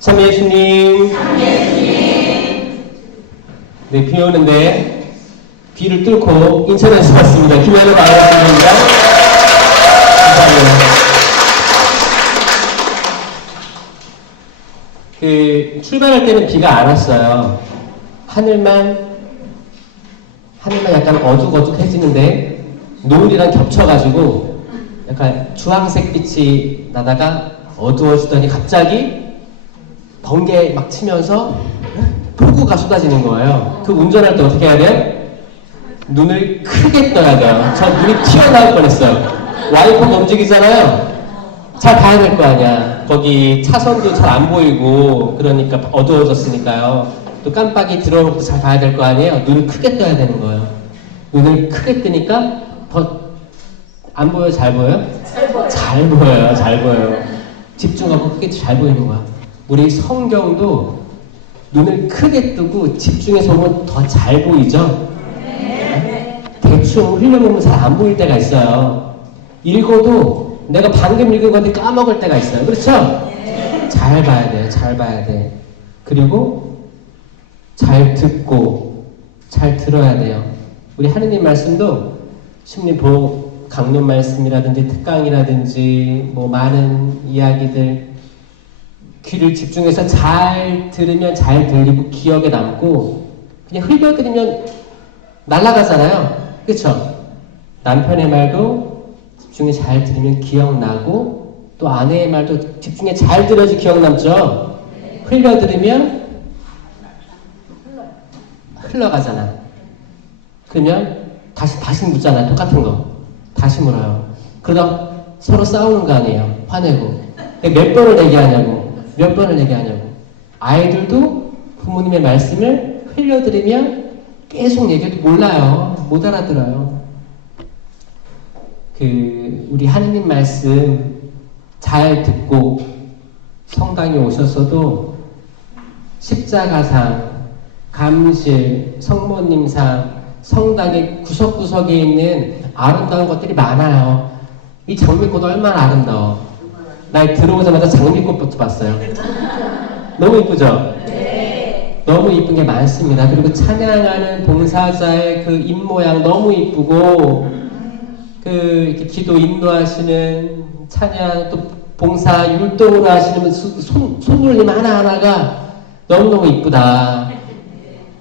참 예수님. 네, 비 오는데 비를 뚫고 인천에서 왔습니다. 김현우 반갑습니다. 감사합니다. 출발할 때는 비가 안 왔어요. 하늘만 약간 어둑어둑해지는데 노을이랑 겹쳐가지고 약간 주황색 빛이 나다가 어두워지더니 갑자기 번개 막 치면서 폭우가 쏟아지는 거예요. 그 운전할 때 어떻게 해야 돼요? 눈을 크게 떠야 돼요. 저 눈이 튀어나올 뻔했어요. 와이퍼가 움직이잖아요. 잘 봐야 될 거 아니야. 거기 차선도 잘 안 보이고 그러니까 어두워졌으니까요. 또 깜빡이 들어오는 것도 잘 봐야 될 거 아니에요. 눈을 크게 떠야 되는 거예요. 눈을 크게 뜨니까 더 안 보여요? 잘 보여요? 잘 보여요. 잘 보여요. 집중하고 크게 잘 보이는 거야. 우리 성경도 눈을 크게 뜨고 집중해서 보면 더 잘 보이죠? 대충 흘려보면 잘 안 보일 때가 있어요. 읽어도 내가 방금 읽은 건데 까먹을 때가 있어요. 그렇죠? 잘 봐야 돼요. 잘 봐야 돼. 그리고 잘 듣고 잘 들어야 돼요. 우리 하느님 말씀도 심리보 강론 말씀이라든지 특강이라든지 뭐 많은 이야기들 귀를 집중해서 잘 들으면 잘 들리고 기억에 남고 그냥 흘려들으면 날아가잖아요. 그렇죠? 남편의 말도 집중해 잘 들으면 기억나고 또 아내의 말도 집중해 잘 들어야지 기억남죠? 흘려들으면 흘러가잖아. 그러면 다시 묻잖아. 똑같은 거. 다시 물어요. 그러다 서로 싸우는 거 아니에요. 화내고. 몇 번을 얘기하냐고. 몇 번을 얘기하냐고. 아이들도 부모님의 말씀을 흘려들으면 계속 얘기해도 몰라요. 못 알아들어요. 우리 하느님 말씀 잘 듣고 성당에 오셔서도 십자가상, 감실, 성모님상, 성당의 구석구석에 있는 아름다운 것들이 많아요. 이 장미꽃 얼마나 아름다워. 나 들어오자마자 장미꽃부터 봤어요. 너무 이쁘죠? 네. 너무 이쁜 게 많습니다. 그리고 찬양하는 봉사자의 그 입모양 너무 이쁘고 이렇게 기도 인도하시는 찬양 또 봉사 율동으로 하시는 손놀림 하나하나가 너무너무 이쁘다.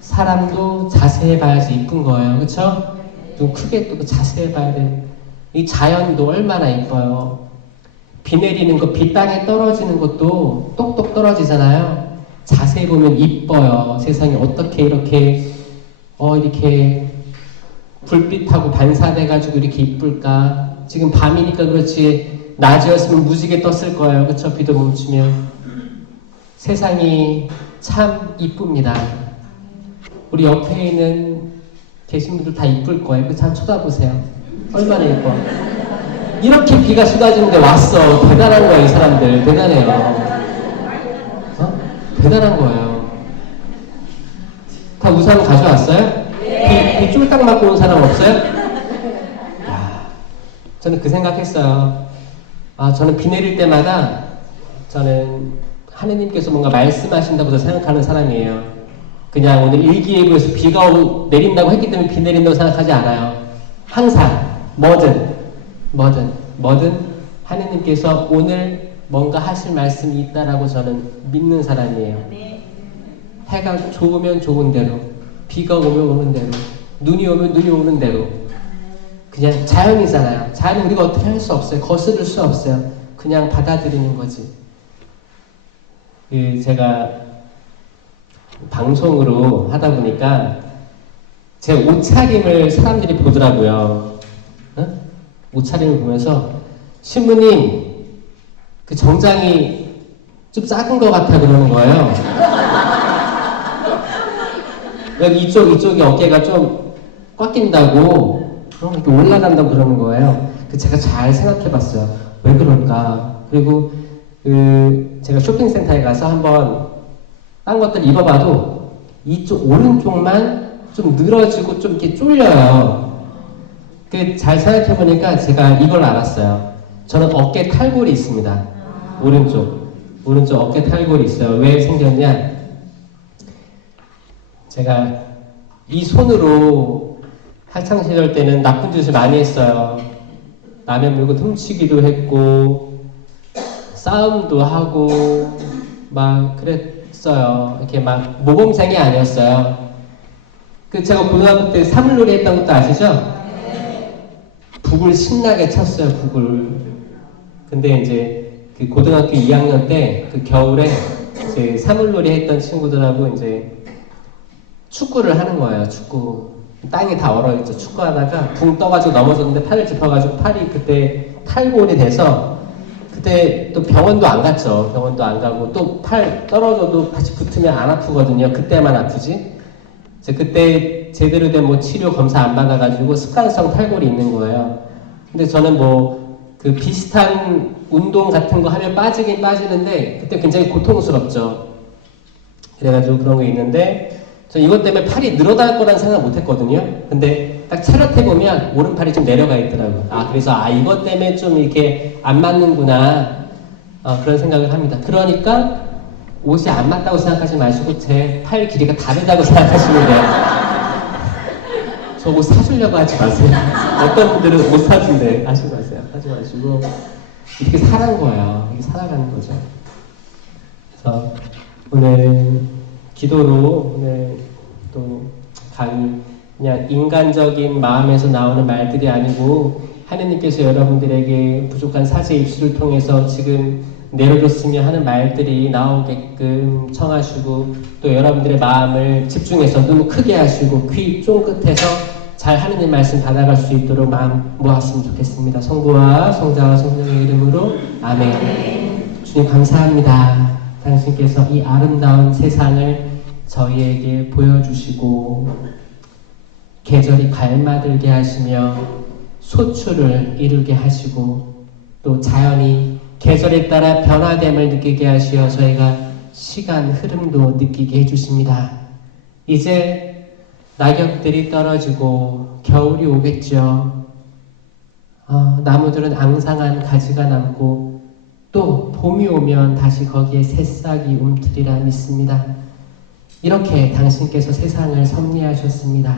사람도 자세히 봐야지 이쁜 거예요. 그렇죠? 좀 크게 뜨고 자세히 봐야 돼. 이 자연도 얼마나 이뻐요. 비 내리는 거, 비 땅에 떨어지는 것도 똑똑 떨어지잖아요. 자세히 보면 이뻐요. 세상이 어떻게 이렇게 불빛하고 반사돼가지고 이렇게 이쁠까? 지금 밤이니까 그렇지 낮이었으면 무지개 떴을 거예요. 그렇죠? 비도 멈추면. 세상이 참 이쁩니다. 우리 옆에 있는 계신 분들 다 이쁠 거예요. 그 잘 쳐다보세요. 얼마나 이뻐. 이렇게 비가 쏟아지는데 왔어. 대단한 거예요. 이 사람들. 대단해요. 대단한 거예요. 다 우산 가져왔어요? 비 쫄딱 맞고 온 사람 없어요? 저는 그 생각했어요. 저는 비 내릴 때마다 저는 하느님께서 뭔가 말씀하신다고 생각하는 사람이에요. 그냥 오늘 일기예보에서 비가 내린다고 했기 때문에 비 내린다고 생각하지 않아요. 항상 뭐든 하느님께서 오늘 뭔가 하실 말씀이 있다라고 저는 믿는 사람이에요. 해가 좋으면 좋은 대로, 비가 오면 오는 대로, 눈이 오면 눈이 오는 대로. 그냥 자연이잖아요. 자연은 우리가 어떻게 할 수 없어요. 거스를 수 없어요. 그냥 받아들이는 거지. 제가 방송으로 하다 보니까 제 옷차림을 사람들이 보더라고요. 옷차림을 보면서 신부님 그 정장이 좀 작은 것 같아 그러는 거예요. 이쪽이 어깨가 좀 꽉 낀다고 이렇게 올라간다고 그러는 거예요. 제가 잘 생각해봤어요. 왜 그럴까? 그리고 제가 쇼핑센터에 가서 한번 딴 것들 입어봐도 이쪽 오른쪽만 좀 늘어지고 좀 이렇게 쫄려요. 잘 생각해보니까 제가 이걸 알았어요. 저는 어깨 탈골이 있습니다. 오른쪽 오른쪽 어깨 탈골이 있어요. 왜 생겼냐? 제가 이 손으로 학창시절 때는 나쁜 짓을 많이 했어요. 라면 물고 훔치기도 했고 싸움도 하고 막 그랬어요. 이렇게 막 모범생이 아니었어요. 그 제가 고등학교 때 사물놀이 했던 것도 아시죠? 북을 신나게 쳤어요. 북을. 근데 이제 그 고등학교 2학년 때 그 겨울에 이제 사물놀이 했던 친구들하고 이제 축구를 하는 거예요. 축구. 땅이 다 얼어있죠. 축구하다가 붕 떠가지고 넘어졌는데 팔을 짚어가지고 팔이 그때 탈골이 돼서 그때 또 병원도 안 갔죠. 병원도 안 가고 또 팔 떨어져도 다시 붙으면 안 아프거든요. 그때만 아프지. 이제 그때 제대로 된 뭐 치료 검사 안 받아가지고 습관성 탈골이 있는 거예요. 근데 저는 뭐 그 비슷한 운동 같은 거 하면 빠지긴 빠지는데 그때 굉장히 고통스럽죠. 그래가지고 그런 게 있는데 저 이것 때문에 팔이 늘어날 거란 생각 못 했거든요. 근데 딱 차렷해보면 오른팔이 좀 내려가 있더라고요. 그래서 이것 때문에 좀 이렇게 안 맞는구나. 그런 생각을 합니다. 그러니까 옷이 안 맞다고 생각하지 마시고 제 팔 길이가 다르다고 생각하시면 돼요. 저 옷 사주려고 하지 마세요. 어떤 분들은 옷 사준대. 하지 마세요. 하지 마시고 이렇게 사는 거예요. 이렇게 살아가는 거죠. 그래서 오늘 기도로 오늘 또 강의 그냥 인간적인 마음에서 나오는 말들이 아니고 하느님께서 여러분들에게 부족한 사제 입술을 통해서 지금 내려줬으면 하는 말들이 나오게끔 청하시고 또 여러분들의 마음을 집중해서 눈 크게 하시고 귀 쫑긋해서 잘 하느님 말씀 받아갈 수 있도록 마음 모았으면 좋겠습니다. 성부와 성자와 성령의 이름으로 아멘. 주님 감사합니다. 당신께서 이 아름다운 세상을 저희에게 보여주시고 계절이 갈마들게 하시며 소출을 이루게 하시고 또 자연이 계절에 따라 변화됨을 느끼게 하시어 저희가 시간 흐름도 느끼게 해주십니다. 이제 낙엽들이 떨어지고 겨울이 오겠죠. 나무들은 앙상한 가지가 남고 또 봄이 오면 다시 거기에 새싹이 움트리라 믿습니다. 이렇게 당신께서 세상을 섭리하셨습니다.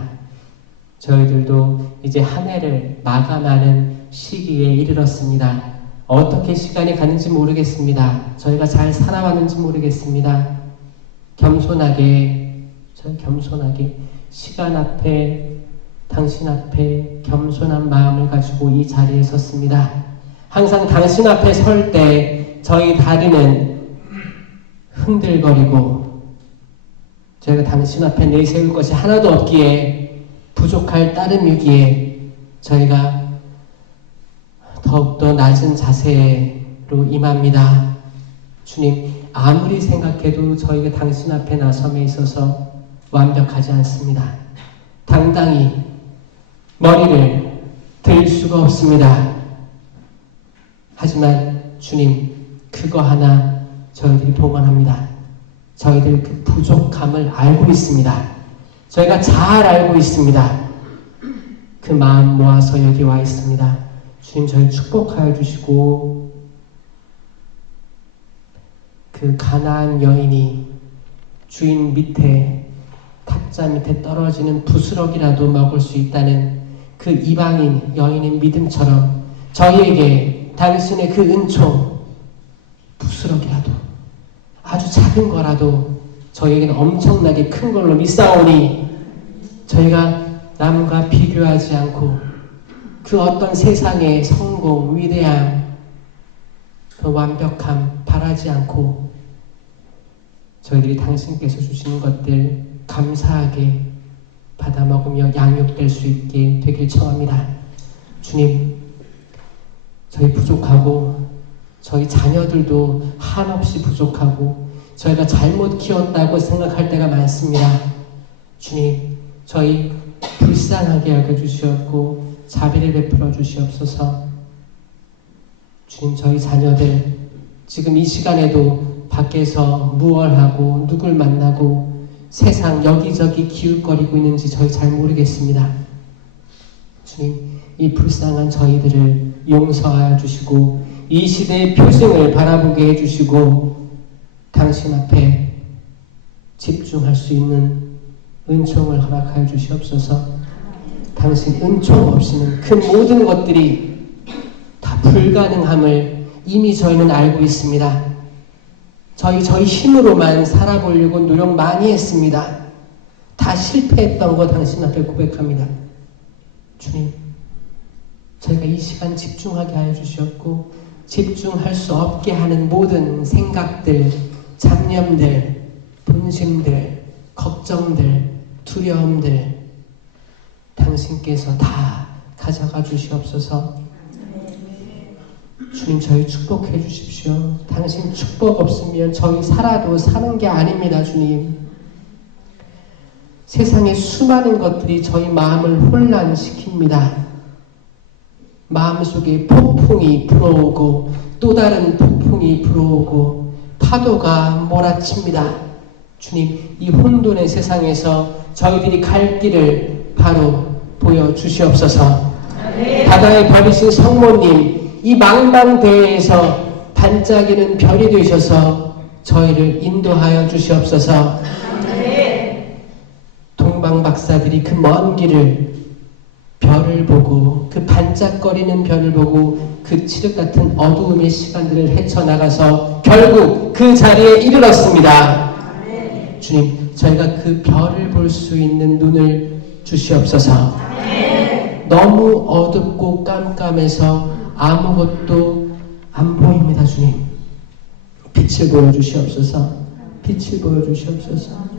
저희들도 이제 한 해를 마감하는 시기에 이르렀습니다. 어떻게 시간이 가는지 모르겠습니다. 저희가 잘 살아왔는지 모르겠습니다. 겸손하게 시간 앞에 당신 앞에 겸손한 마음을 가지고 이 자리에 섰습니다. 항상 당신 앞에 설 때 저희 다리는 흔들거리고 저희가 당신 앞에 내세울 것이 하나도 없기에 부족할 따름이기에 저희가 더욱더 낮은 자세로 임합니다. 주님, 아무리 생각해도 저희가 당신 앞에 나섬에 있어서 완벽하지 않습니다. 당당히 머리를 들 수가 없습니다. 하지만 주님, 그거 하나 저희들이 동원합니다. 저희들 그 부족함을 알고 있습니다. 저희가 잘 알고 있습니다. 그 마음 모아서 여기 와 있습니다. 주님, 저희 축복하여 주시고 그 가나안 여인이 주인 밑에 탁자 밑에 떨어지는 부스럭이라도 먹을 수 있다는 그 이방인 여인의 믿음처럼 저희에게 당신의 그 은총 부스럭이라도 아주 작은 거라도 저희에게는 엄청나게 큰 걸로 믿사오니 저희가 남과 비교하지 않고 그 어떤 세상의 성공, 위대함, 그 완벽함 바라지 않고 저희들이 당신께서 주시는 것들 감사하게 받아 먹으며 양육될 수 있게 되길 청합니다. 주님, 저희 부족하고 저희 자녀들도 한없이 부족하고 저희가 잘못 키웠다고 생각할 때가 많습니다. 주님, 저희 불쌍하게 여겨주시옵고 자비를 베풀어 주시옵소서. 주님, 저희 자녀들 지금 이 시간에도 밖에서 무얼 하고 누굴 만나고 세상 여기저기 기웃거리고 있는지 저희 잘 모르겠습니다. 주님, 이 불쌍한 저희들을 용서하여 주시고 이 시대의 표징을 바라보게 해주시고 당신 앞에 집중할 수 있는 은총을 허락하여 주시옵소서. 당신 은총 없이는 그 모든 것들이 다 불가능함을 이미 저희는 알고 있습니다. 저희 힘으로만 살아보려고 노력 많이 했습니다. 다 실패했던 거 당신 앞에 고백합니다. 주님, 저희가 이 시간 집중하게 하여 주시옵고 집중할 수 없게 하는 모든 생각들, 잡념들, 분심들, 걱정들, 두려움들 당신께서 다 가져가 주시옵소서. 주님, 저희 축복해 주십시오. 당신 축복 없으면 저희 살아도 사는 게 아닙니다. 주님, 세상의 수많은 것들이 저희 마음을 혼란시킵니다. 마음속에 폭풍이 불어오고 또 다른 폭풍이 불어오고 파도가 몰아칩니다. 주님, 이 혼돈의 세상에서 저희들이 갈 길을 바로 보여주시옵소서. 바다의 별이신 성모님, 이 망망대해에서 반짝이는 별이 되셔서 저희를 인도하여 주시옵소서. 동방박사들이 그 먼 길을 별을 보고 그 반짝거리는 별을 보고 그 칠흑 같은 어두움의 시간들을 헤쳐나가서 결국 그 자리에 이르렀습니다. 주님, 저희가 그 별을 볼 수 있는 눈을 주시옵소서. 너무 어둡고 깜깜해서 아무것도 안 보입니다. 주님, 빛을 보여주시옵소서. 빛을 보여주시옵소서.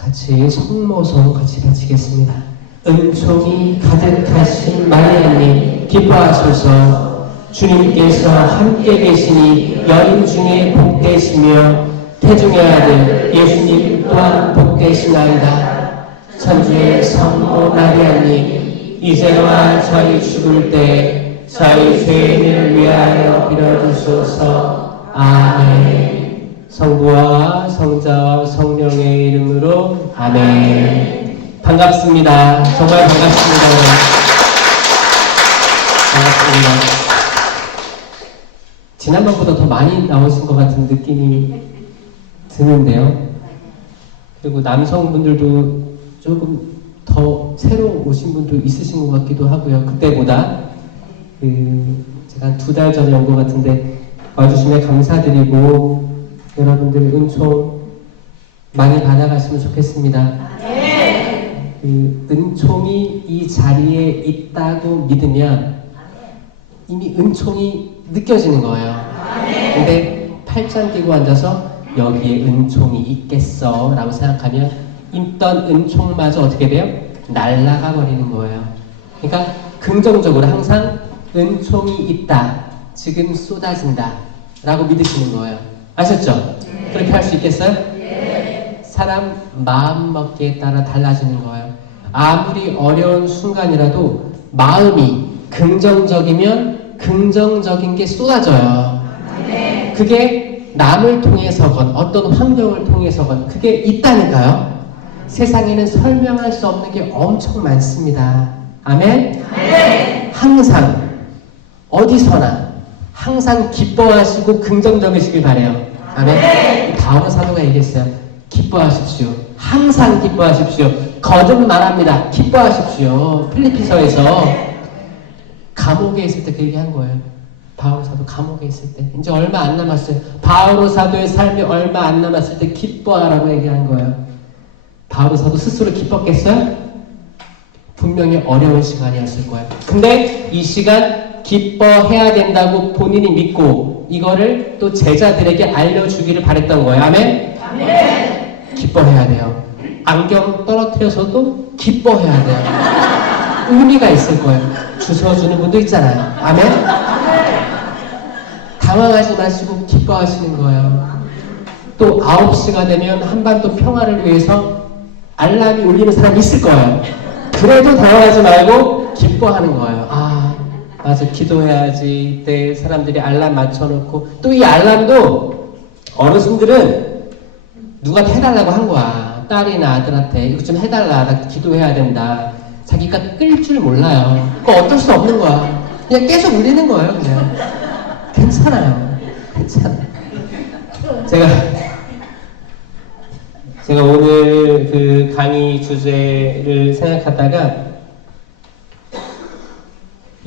같이 성모성 같이 바치겠습니다. 은총이 가득하신 마리아님 기뻐하소서. 주님께서 함께 계시니 여인 중에 복되시며 태중의 아들 예수님 또한 복되시나이다. 천주의 성모 마리아님, 이제와 저희 죽을 때 저희 죄인을 위하여 빌어주소서. 아멘. 성부와 성자와 성령의 이름으로 아멘. 반갑습니다. 정말 반갑습니다. 반갑습니다. 지난번보다 더 많이 나오신 것 같은 느낌이 드는데요. 그리고 남성분들도 조금 더 새로 오신 분도 있으신 것 같기도 하고요. 그때보다 제가 한 2달 전에 온 것 같은데 와주시면 감사드리고 여러분들 은총 많이 받아가시면 좋겠습니다. 은총이 이 자리에 있다고 믿으면 이미 은총이 느껴지는 거예요. 근데 팔짱 끼고 앉아서 여기에 은총이 있겠어 라고 생각하면 있던 은총마저 어떻게 돼요? 날아가 버리는 거예요. 그러니까 긍정적으로 항상 은총이 있다, 지금 쏟아진다 라고 믿으시는 거예요. 아셨죠? 그렇게 할 수 있겠어요? 사람 마음먹기에 따라 달라지는 거예요. 아무리 어려운 순간이라도 마음이 긍정적이면 긍정적인 게 쏟아져요. 그게 남을 통해서건 어떤 환경을 통해서건 그게 있다니까요. 세상에는 설명할 수 없는 게 엄청 많습니다. 아멘? 항상 어디서나 항상 기뻐하시고 긍정적이시길 바래요. 아멘? 바울 사도가 얘기했어요. 기뻐하십시오. 항상 기뻐하십시오. 거듭 말합니다. 기뻐하십시오. 필리피서에서 감옥에 있을 때 그 얘기한 거예요. 바울 사도 감옥에 있을 때 이제 얼마 안 남았어요. 바울 사도의 삶이 얼마 안 남았을 때 기뻐하라고 얘기한 거예요. 바울 사도 스스로 기뻤겠어요? 분명히 어려운 시간이었을 거예요. 근데 이 시간 기뻐해야 된다고 본인이 믿고 이거를 또 제자들에게 알려주기를 바랬던 거예요. 아멘? 아멘. 기뻐해야 돼요. 안경 떨어뜨려서도 기뻐해야 돼요. 의미가 있을 거예요. 주워주는 분도 있잖아요. 아멘? 당황하지 마시고 기뻐하시는 거예요. 또 9시가 되면 한반도 평화를 위해서 알람이 울리는 사람이 있을 거예요. 그래도 당황하지 말고 기뻐하는 거예요. 아, 맞아, 기도해야지. 이때 사람들이 알람 맞춰놓고 또 이 알람도 어르신들은 누가 해달라고 한 거야. 딸이나 아들한테 이거 좀 해달라. 나 기도해야 된다. 자기가 끌 줄 몰라요. 그거 어쩔 수 없는 거야. 그냥 계속 울리는 거예요. 그냥 괜찮아요. 괜찮아요. 제가 오늘 그 강의 주제를 생각하다가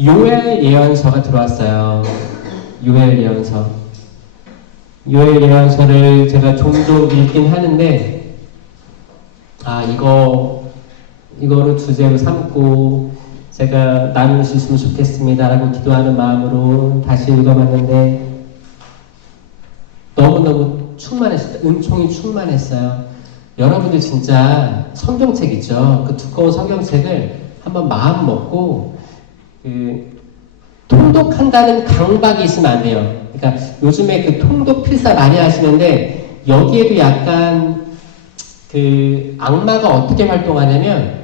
요엘 예언서가 들어왔어요. 요엘 예언서. 요엘 예언서를 제가 종종 읽긴 하는데, 이거를 주제로 삼고 제가 나눌 수 있으면 좋겠습니다라고 기도하는 마음으로 다시 읽어봤는데, 너무너무 충만했어요. 은총이 충만했어요. 여러분들 진짜 성경책 있죠? 그 두꺼운 성경책을 한번 마음 먹고, 통독한다는 강박이 있으면 안 돼요. 그러니까 요즘에 그 통독 필사 많이 하시는데, 여기에도 약간 악마가 어떻게 활동하냐면,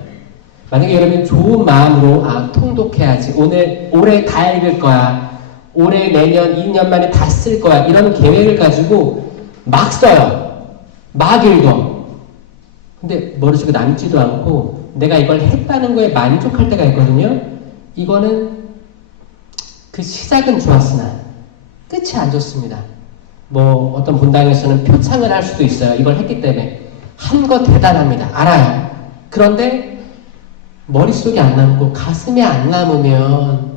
만약에 여러분 좋은 마음으로 통독해야지, 올해 다 읽을 거야, 올해 내년 2년 만에 다 쓸 거야, 이런 계획을 가지고 막 써요. 막 읽어. 근데 머릿속에 남지도 않고 내가 이걸 했다는 거에 만족할 때가 있거든요. 이거는 그 시작은 좋았으나 끝이 안 좋습니다. 어떤 본당에서는 표창을 할 수도 있어요. 이걸 했기 때문에. 한 거 대단합니다. 알아요. 그런데 머릿속에 안 남고 가슴에 안 남으면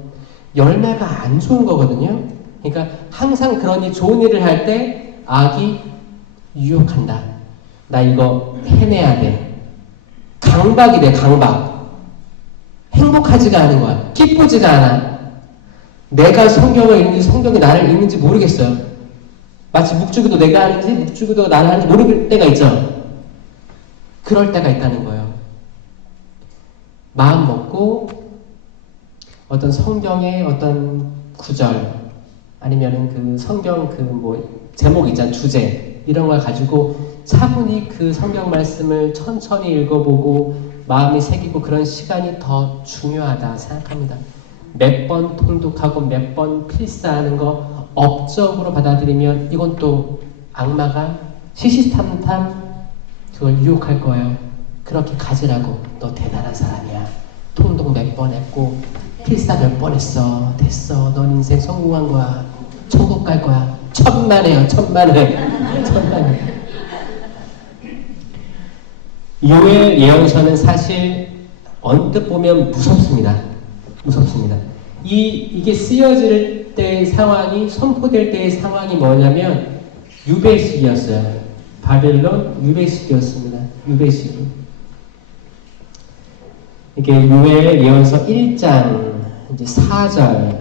열매가 안 좋은 거거든요. 그러니까 항상 그러니 좋은 일을 할 때 악이 유혹한다. 나 이거 해내야 돼. 강박이 돼, 강박. 행복하지가 않은 거야. 기쁘지가 않아. 내가 성경을 읽는지 성경이 나를 읽는지 모르겠어요. 마치 묵주기도 내가 하는지 묵주기도 나를 하는지 모를 때가 있죠. 그럴 때가 있다는 거예요. 마음 먹고 어떤 성경의 어떤 구절 아니면은 그 성경 제목 있잖아, 주제 이런 걸 가지고 차분히 그 성경 말씀을 천천히 읽어보고 마음이 새기고 그런 시간이 더 중요하다 생각합니다. 몇 번 통독하고 몇 번 필사하는 거 업적으로 받아들이면 이건 또 악마가 시시탐탐 그걸 유혹할 거예요. 그렇게 가지라고. 너 대단한 사람이야. 통독 몇 번 했고 필사 몇 번 했어. 됐어. 넌 인생 성공한 거야. 천국 갈 거야. 천만에요. 천만에. 천만에. 요엘 예언서는 사실 언뜻 보면 무섭습니다. 무섭습니다. 이게 쓰여질 때의 상황이, 선포될 때의 상황이 뭐냐면 유배식이었어요. 바벨론 유배식이었습니다. 유배식이. 이게 요엘 예언서 1장 이제 4절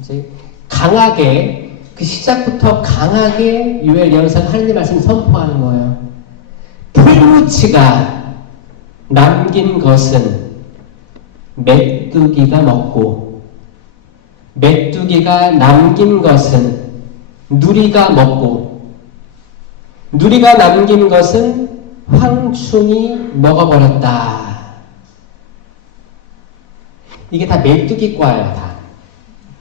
이제 강하게 그 시작부터 강하게 요엘 예언서가 하나님의 말씀 선포하는 거예요. 풀무치가 남긴 것은 메뚜기가 먹고 메뚜기가 남긴 것은 누리가 먹고 누리가 남긴 것은 황충이 먹어버렸다. 이게 다 메뚜기과예요. 다.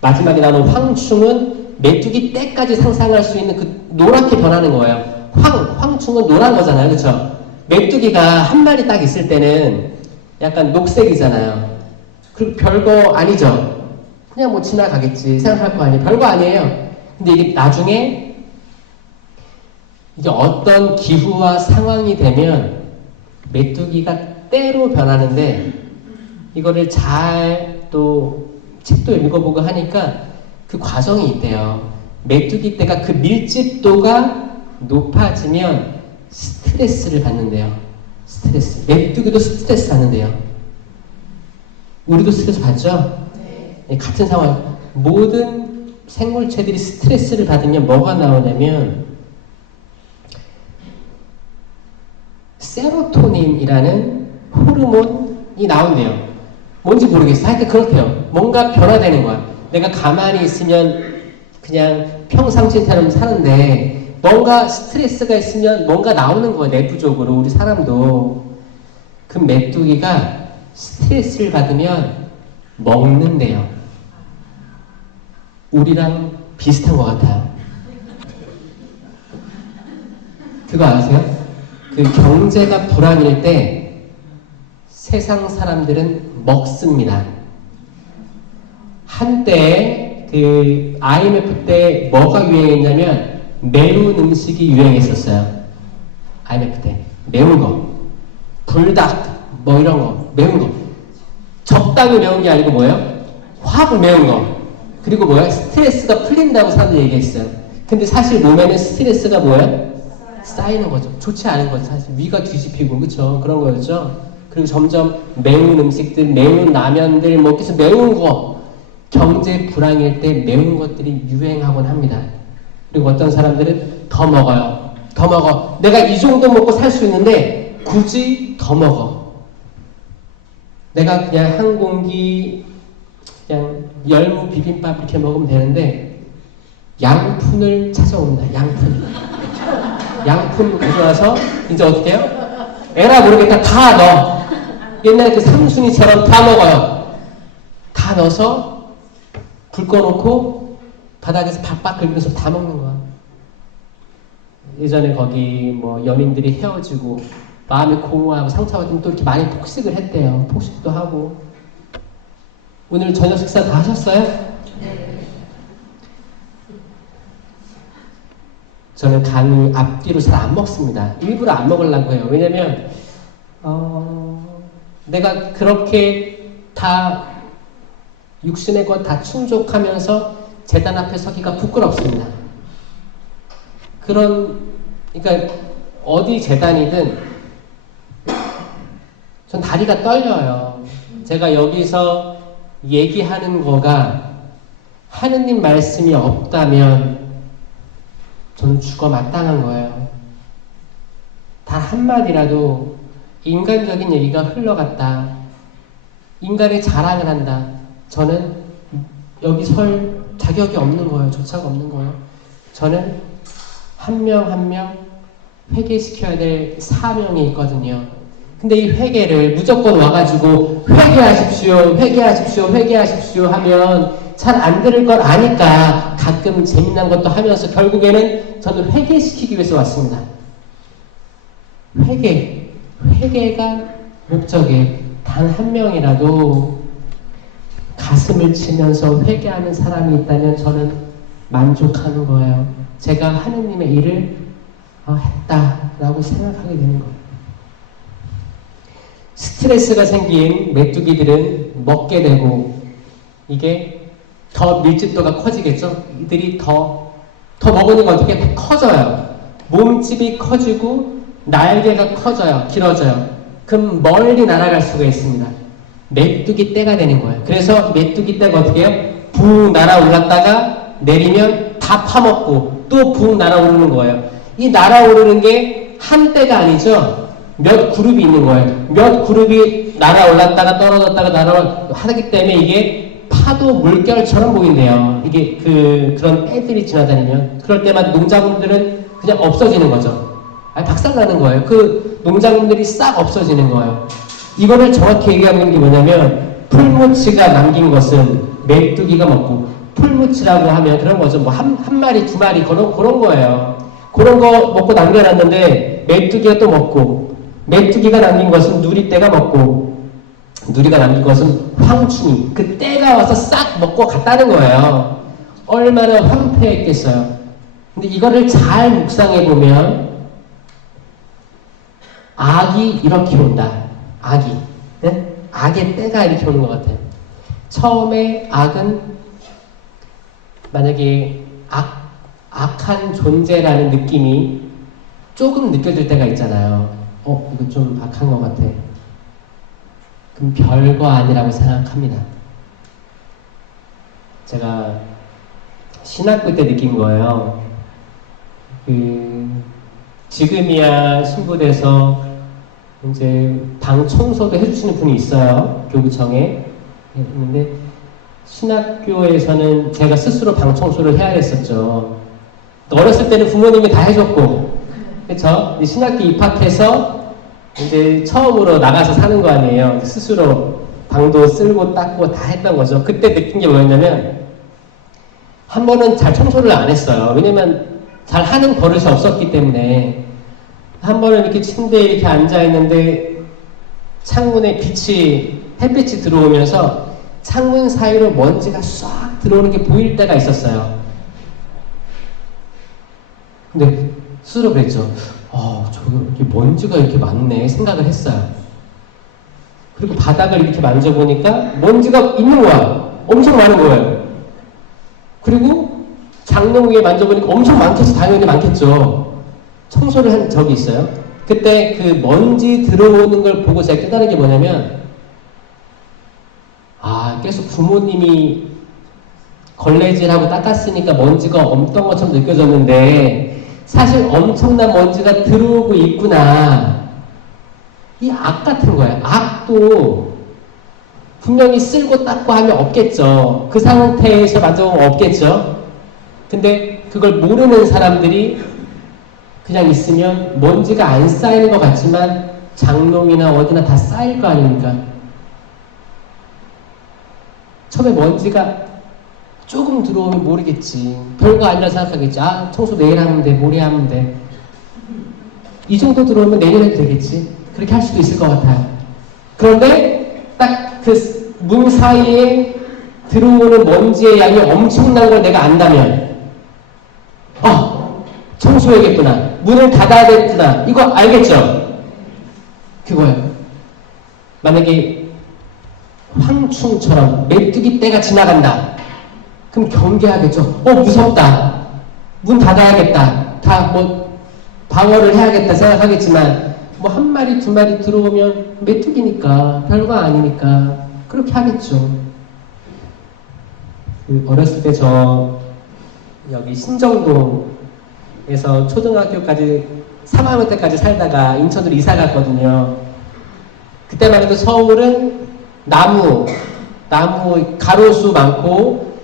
마지막에 나오는 황충은 메뚜기 때까지 상상할 수 있는 그 노랗게 변하는 거예요. 황충은 노란 거잖아요. 그렇죠? 메뚜기가 한 마리 딱 있을 때는 약간 녹색이잖아요. 그리고 별거 아니죠. 그냥 지나가겠지 생각할 거 아니에요. 별거 아니에요. 근데 이게 나중에 이게 어떤 기후와 상황이 되면 메뚜기가 때로 변하는데, 이거를 잘 또 책도 읽어보고 하니까 그 과정이 있대요. 메뚜기 때가 그 밀집도가 높아지면 스트레스를 받는데요. 스트레스. 메뚜기도 스트레스 받는데요. 우리도 스트레스 받죠? 네. 같은 상황. 모든 생물체들이 스트레스를 받으면 뭐가 나오냐면 세로토닌이라는 호르몬이 나온대요. 뭔지 모르겠어. 하여튼 그렇대요. 뭔가 변화되는 거야. 내가 가만히 있으면 그냥 평상시처럼 사는데 뭔가 스트레스가 있으면 뭔가 나오는 거야. 내부적으로 우리 사람도. 그 메뚜기가 스트레스를 받으면 먹는데요. 우리랑 비슷한 것 같아요. 그거 아세요? 그 경제가 불안일 때 세상 사람들은 먹습니다. 한때 그 IMF 때 뭐가 유행했냐면 매운 음식이 유행했었어요. IMF 때 매운 거, 불닭 뭐 이런 거 매운 거. 적당히 매운 게 아니고 뭐예요? 확 매운 거. 그리고 뭐야? 스트레스가 풀린다고 사람들이 얘기했어요. 근데 사실 몸에는 스트레스가 뭐야? 쌓이는 거죠. 좋지 않은 거죠. 사실 위가 뒤집히고 그렇죠. 그런 거였죠. 그리고 점점 매운 음식들, 매운 라면들, 뭐 계속 매운 거, 경제 불황일 때 매운 것들이 유행하곤 합니다. 그리고 어떤 사람들은 더 먹어요. 더 먹어. 내가 이 정도 먹고 살 수 있는데 굳이 더 먹어. 내가 그냥 한 공기 그냥 열무 비빔밥 이렇게 먹으면 되는데 양푼을 찾아옵니다. 양푼. 양푼 가져와서 이제 어떻게 해요? 에라 모르겠다 다 넣어. 옛날에 그 삼순이처럼 다 먹어요. 다 넣어서 불 꺼놓고 바닥에서 박박 긁으면서 다 먹는 거야. 예전에 거기 뭐 연인들이 헤어지고 마음이 공허하고 상처받으면 또 이렇게 많이 폭식을 했대요. 폭식도 하고. 오늘 저녁 식사 다 하셨어요? 네. 저는 간이 앞뒤로 잘 안 먹습니다. 일부러 안 먹으려고 해요. 왜냐면 내가 그렇게 다 육신의 것 다 충족하면서 제단 앞에 서기가 부끄럽습니다. 그러니까 어디 제단이든 전 다리가 떨려요. 제가 여기서 얘기하는 거가 하느님 말씀이 없다면 저는 죽어 마땅한 거예요. 단 한마디라도 인간적인 얘기가 흘러갔다. 인간의 자랑을 한다. 저는 여기 설 자격이 없는 거예요. 조차가 없는 거예요. 저는 한 명 한 명 회개시켜야 될 사명이 있거든요. 근데 이 회개를 무조건 와가지고 회개하십시오, 회개하십시오, 회개하십시오 하면 잘 안 들을 걸 아니까 가끔 재미난 것도 하면서 결국에는 저는 회개시키기 위해서 왔습니다. 회개가 목적에 단 한 명이라도 가슴을 치면서 회개하는 사람이 있다면 저는 만족하는 거예요. 제가 하느님의 일을 했다라고 생각하게 되는 거예요. 스트레스가 생긴 메뚜기들은 먹게 되고 이게 더 밀집도가 커지겠죠? 이들이 더 먹으니까 어떻게 커져요. 몸집이 커지고 날개가 커져요. 길어져요. 그럼 멀리 날아갈 수가 있습니다. 메뚜기 떼가 되는 거예요. 그래서 메뚜기 떼가 어떻게 해요? 붕 날아올랐다가 내리면 다 파먹고 또 붕 날아오르는 거예요. 이 날아오르는 게 한 떼가 아니죠. 몇 그룹이 있는 거예요. 몇 그룹이 날아올랐다가 떨어졌다가 하기 때문에 이게 파도 물결처럼 보인대요. 이게 그런 애들이 지나다니면 그럴 때마다 농작물들은 그냥 없어지는 거죠. 박살나는 거예요. 그 농작물들이 싹 없어지는 거예요. 이거를 정확히 얘기하고 있는 게 뭐냐면 풀무치가 남긴 것은 메뚜기가 먹고 풀무치라고 하면 그런 거죠. 뭐 한 마리 두 마리 그런 거예요. 그런 거 먹고 남겨놨는데 메뚜기가 또 먹고 메뚜기가 남긴 것은 누리떼가 먹고 누리가 남긴 것은 황충이 그 떼가 와서 싹 먹고 갔다는 거예요. 얼마나 황폐했겠어요. 근데 이거를 잘 묵상해 보면 악이 이렇게 온다. 악이. 네? 악의 때가 이렇게 오는 것 같아요. 처음에 악은 만약에 악한 존재라는 느낌이 조금 느껴질 때가 있잖아요. 이거 좀 악한 것 같아. 그럼 별거 아니라고 생각합니다. 제가 신학교 때 느낀 거예요. 지금이야 신부돼서 이제 방 청소도 해주시는 분이 있어요. 교구청에. 근데 신학교에서는 제가 스스로 방 청소를 해야 했었죠. 어렸을 때는 부모님이 다 해줬고, 그쵸? 신학교 입학해서 이제 처음으로 나가서 사는 거 아니에요. 스스로 방도 쓸고 닦고 다 했던 거죠. 그때 느낀 게 뭐였냐면, 한 번은 잘 청소를 안 했어요. 왜냐면 잘 하는 버릇이 없었기 때문에. 한 번은 이렇게 침대에 이렇게 앉아있는데, 창문에 햇빛이 들어오면서 창문 사이로 먼지가 싹 들어오는 게 보일 때가 있었어요. 근데 스스로 그랬죠. 저기 먼지가 이렇게 많네 생각을 했어요. 그리고 바닥을 이렇게 만져보니까 먼지가 있는 거야. 엄청 많은 거예요. 그리고 장롱 위에 만져보니까 엄청 많겠지. 당연히 많겠죠. 청소를 한 적이 있어요. 그때 그 먼지 들어오는 걸 보고 제가 깨달은 게 뭐냐면, 계속 부모님이 걸레질하고 닦았으니까 먼지가 없던 것처럼 느껴졌는데 사실 엄청난 먼지가 들어오고 있구나. 이 악 같은 거예요. 악도 분명히 쓸고 닦고 하면 없겠죠. 그 상태에서 만져보면 없겠죠. 근데 그걸 모르는 사람들이 그냥 있으면 먼지가 안 쌓이는 것 같지만 장롱이나 어디나 다 쌓일 거 아닙니까? 처음에 먼지가 조금 들어오면 모르겠지. 별거 아니라 생각하겠지. 청소 내일 하면 돼. 모레 하면 돼. 이 정도 들어오면 내년 해도 되겠지. 그렇게 할 수도 있을 것 같아요. 그런데 딱 그 문 사이에 들어오는 먼지의 양이 엄청난 걸 내가 안다면, 청소해야겠구나. 문을 닫아야겠구나. 이거 알겠죠? 그거예요. 만약에 황충처럼 메뚜기 떼가 지나간다. 그럼 경계하겠죠. 무섭다. 문 닫아야겠다. 다 방어를 해야겠다 생각하겠지만, 한 마리, 두 마리 들어오면 메뚜기니까, 별거 아니니까, 그렇게 하겠죠. 어렸을 때 여기 신정동에서 초등학교까지 3학년 때까지 살다가 인천으로 이사 갔거든요. 그때만 해도 서울은 나무, 가로수 많고,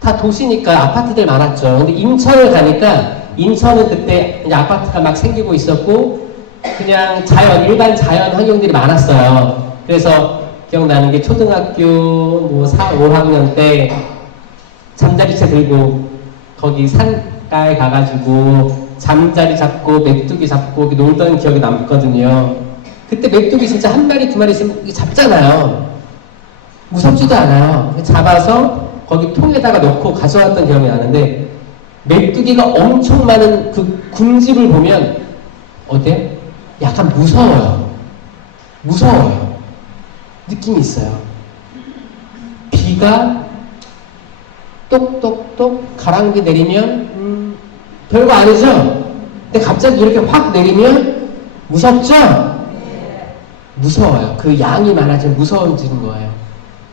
다 도시니까 아파트들 많았죠. 근데 인천을 가니까, 인천은 그때 이제 아파트가 막 생기고 있었고, 그냥 일반 자연 환경들이 많았어요. 그래서 기억나는 게 초등학교 4, 5학년 때 잠자리채 들고 거기 산가에 가가지고 잠자리 잡고 메뚜기 잡고 놀던 기억이 남거든요. 그때 메뚜기 진짜 한 마리, 두 마리 있으면 잡잖아요. 무섭지도 않아요. 잡아서 거기 통에다가 넣고 가져왔던 기억이 나는데, 메뚜기가 엄청 많은 그 군집을 보면 어때? 약간 무서워요. 느낌이 있어요. 비가 똑똑똑 가랑비 내리면 별거 아니죠? 근데 갑자기 이렇게 확 내리면 무섭죠? 무서워요. 그 양이 많아지면 무서워지는 거예요.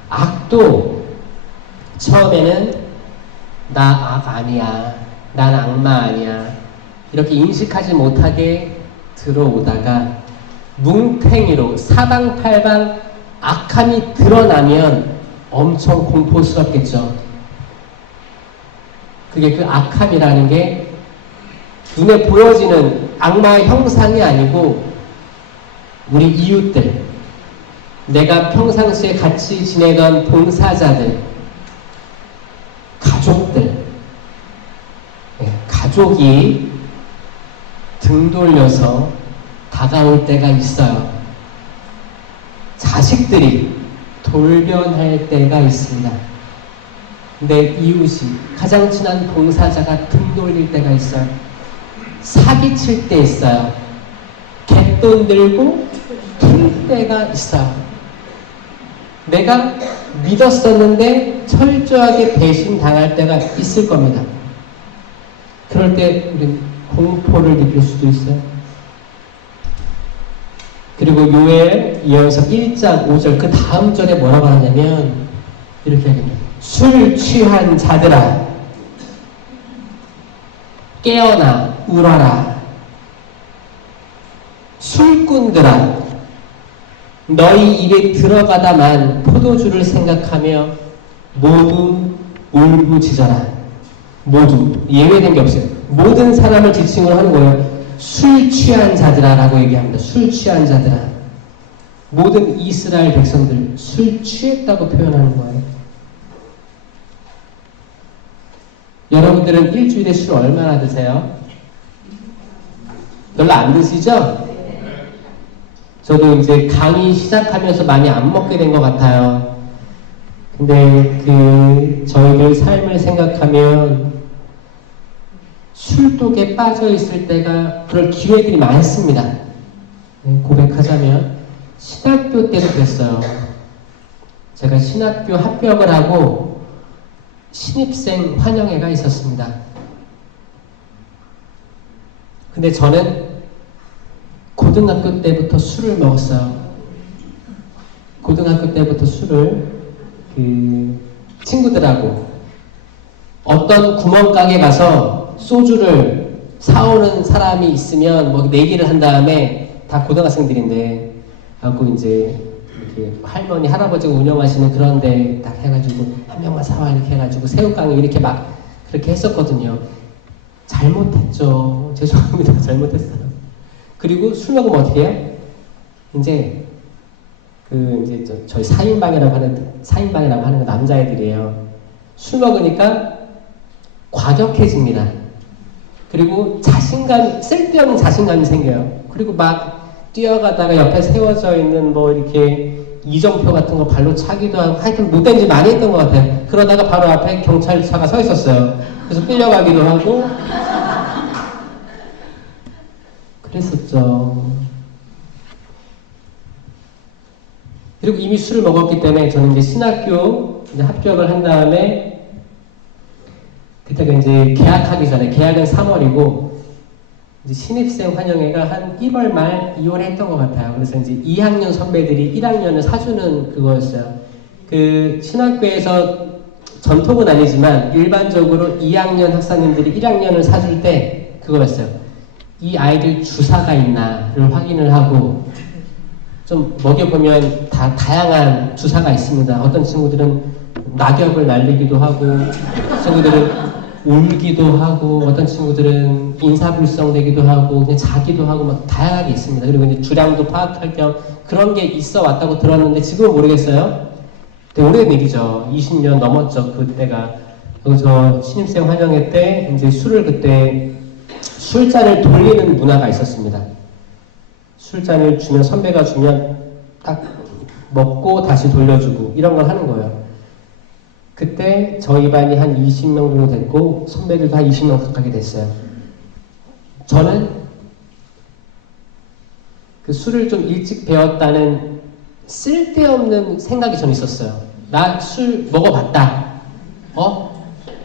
악도 처음에는 나 악 아니야, 난 악마 아니야, 이렇게 인식하지 못하게 들어오다가 뭉탱이로 사방팔방 악함이 드러나면 엄청 공포스럽겠죠. 그게 그 악함이라는 게 눈에 보여지는 악마의 형상이 아니고 우리 이웃들, 내가 평상시에 같이 지내던 봉사자들, 가족들, 가족이 등 돌려서 다가올 때가 있어요. 자식들이 돌변할 때가 있습니다. 내 이웃이, 가장 친한 봉사자가 등 돌릴 때가 있어요. 사기칠 때 있어요. 갯돈 들고 튈 때가 있어요. 내가 믿었었는데 철저하게 배신당할 때가 있을 겁니다. 그럴 때 우리는 공포를 느낄 수도 있어요. 그리고 요엘 이어서 1장 5절 그 다음 절에 뭐라고 하냐면 이렇게 합니다. 술 취한 자들아 깨어나 울어라. 술꾼들아 너희 입에 들어가다만 포도주를 생각하며 모두 울부짖어라. 모두 예외된 게 없어요. 모든 사람을 지칭을 하는 거예요. 술 취한 자들아 라고 얘기합니다. 술 취한 자들아. 모든 이스라엘 백성들 술 취했다고 표현하는 거예요. 여러분들은 일주일에 술 얼마나 드세요? 별로 안 드시죠? 저도 이제 강의 시작하면서 많이 안 먹게 된 것 같아요. 근데 저희들 삶을 생각하면 술독에 빠져 있을 때가 그럴 기회들이 많습니다. 고백하자면 신학교 때도 그랬어요. 제가 신학교 합격을 하고 신입생 환영회가 있었습니다. 근데 저는 고등학교 때부터 술을 먹었어요. 고등학교 때부터 술을 친구들하고 어떤 구멍가게 가서 소주를 사오는 사람이 있으면 뭐 내기를 한 다음에 다 고등학생들인데 하고 이제 이렇게 할머니 할아버지가 운영하시는 그런 데 딱 해가지고 한 명만 사와 이렇게 해가지고 새우깡 이렇게 막 그렇게 했었거든요. 잘못했죠. 죄송합니다. 잘못했어요. 그리고 술 먹으면 어떻게 해요? 이제 저희 4인방이라고 하는 거 남자애들이에요. 술 먹으니까 과격해집니다. 그리고 쓸데없는 자신감이 생겨요. 그리고 막 뛰어가다가 옆에 세워져 있는 뭐 이렇게 이정표 같은 거 발로 차기도 하고 하여튼 못된 짓 많이 했던 것 같아요. 그러다가 바로 앞에 경찰차가 서 있었어요. 그래서 끌려가기도 하고 그랬었죠. 그리고 이미 술을 먹었기 때문에 저는 이제 신학교 합격을 한 다음에 그때가 이제 개학하기 전에 계약은 3월이고 이제 신입생 환영회가 한 1월 말 2월에 했던 것 같아요. 그래서 이제 2학년 선배들이 1학년을 사주는 그거였어요. 신학교에서 전통은 아니지만 일반적으로 2학년 학사님들이 1학년을 사줄 때 그거였어요. 이 아이들 주사가 있나를 확인을 하고 좀 먹여보면 다양한 주사가 있습니다. 어떤 친구들은 낙엽을 날리기도 하고, 친구들은 울기도 하고, 어떤 친구들은 인사불성 되기도 하고, 그냥 자기도 하고, 막 다양하게 있습니다. 그리고 이제 주량도 파악할 겸 그런 게 있어 왔다고 들었는데, 지금은 모르겠어요. 되게 오래된 일이죠. 20년 넘었죠, 그때가. 그래서 신입생 환영회 때, 이제 그때 술잔을 돌리는 문화가 있었습니다. 술잔을 주면 선배가 주면 딱 먹고 다시 돌려주고 이런 걸 하는 거예요. 그때 저희 반이 한 20명 정도 됐고 선배들도 한 20명 가까이 됐어요. 저는 술을 좀 일찍 배웠다는 쓸데없는 생각이 저는 있었어요. 나 술 먹어봤다.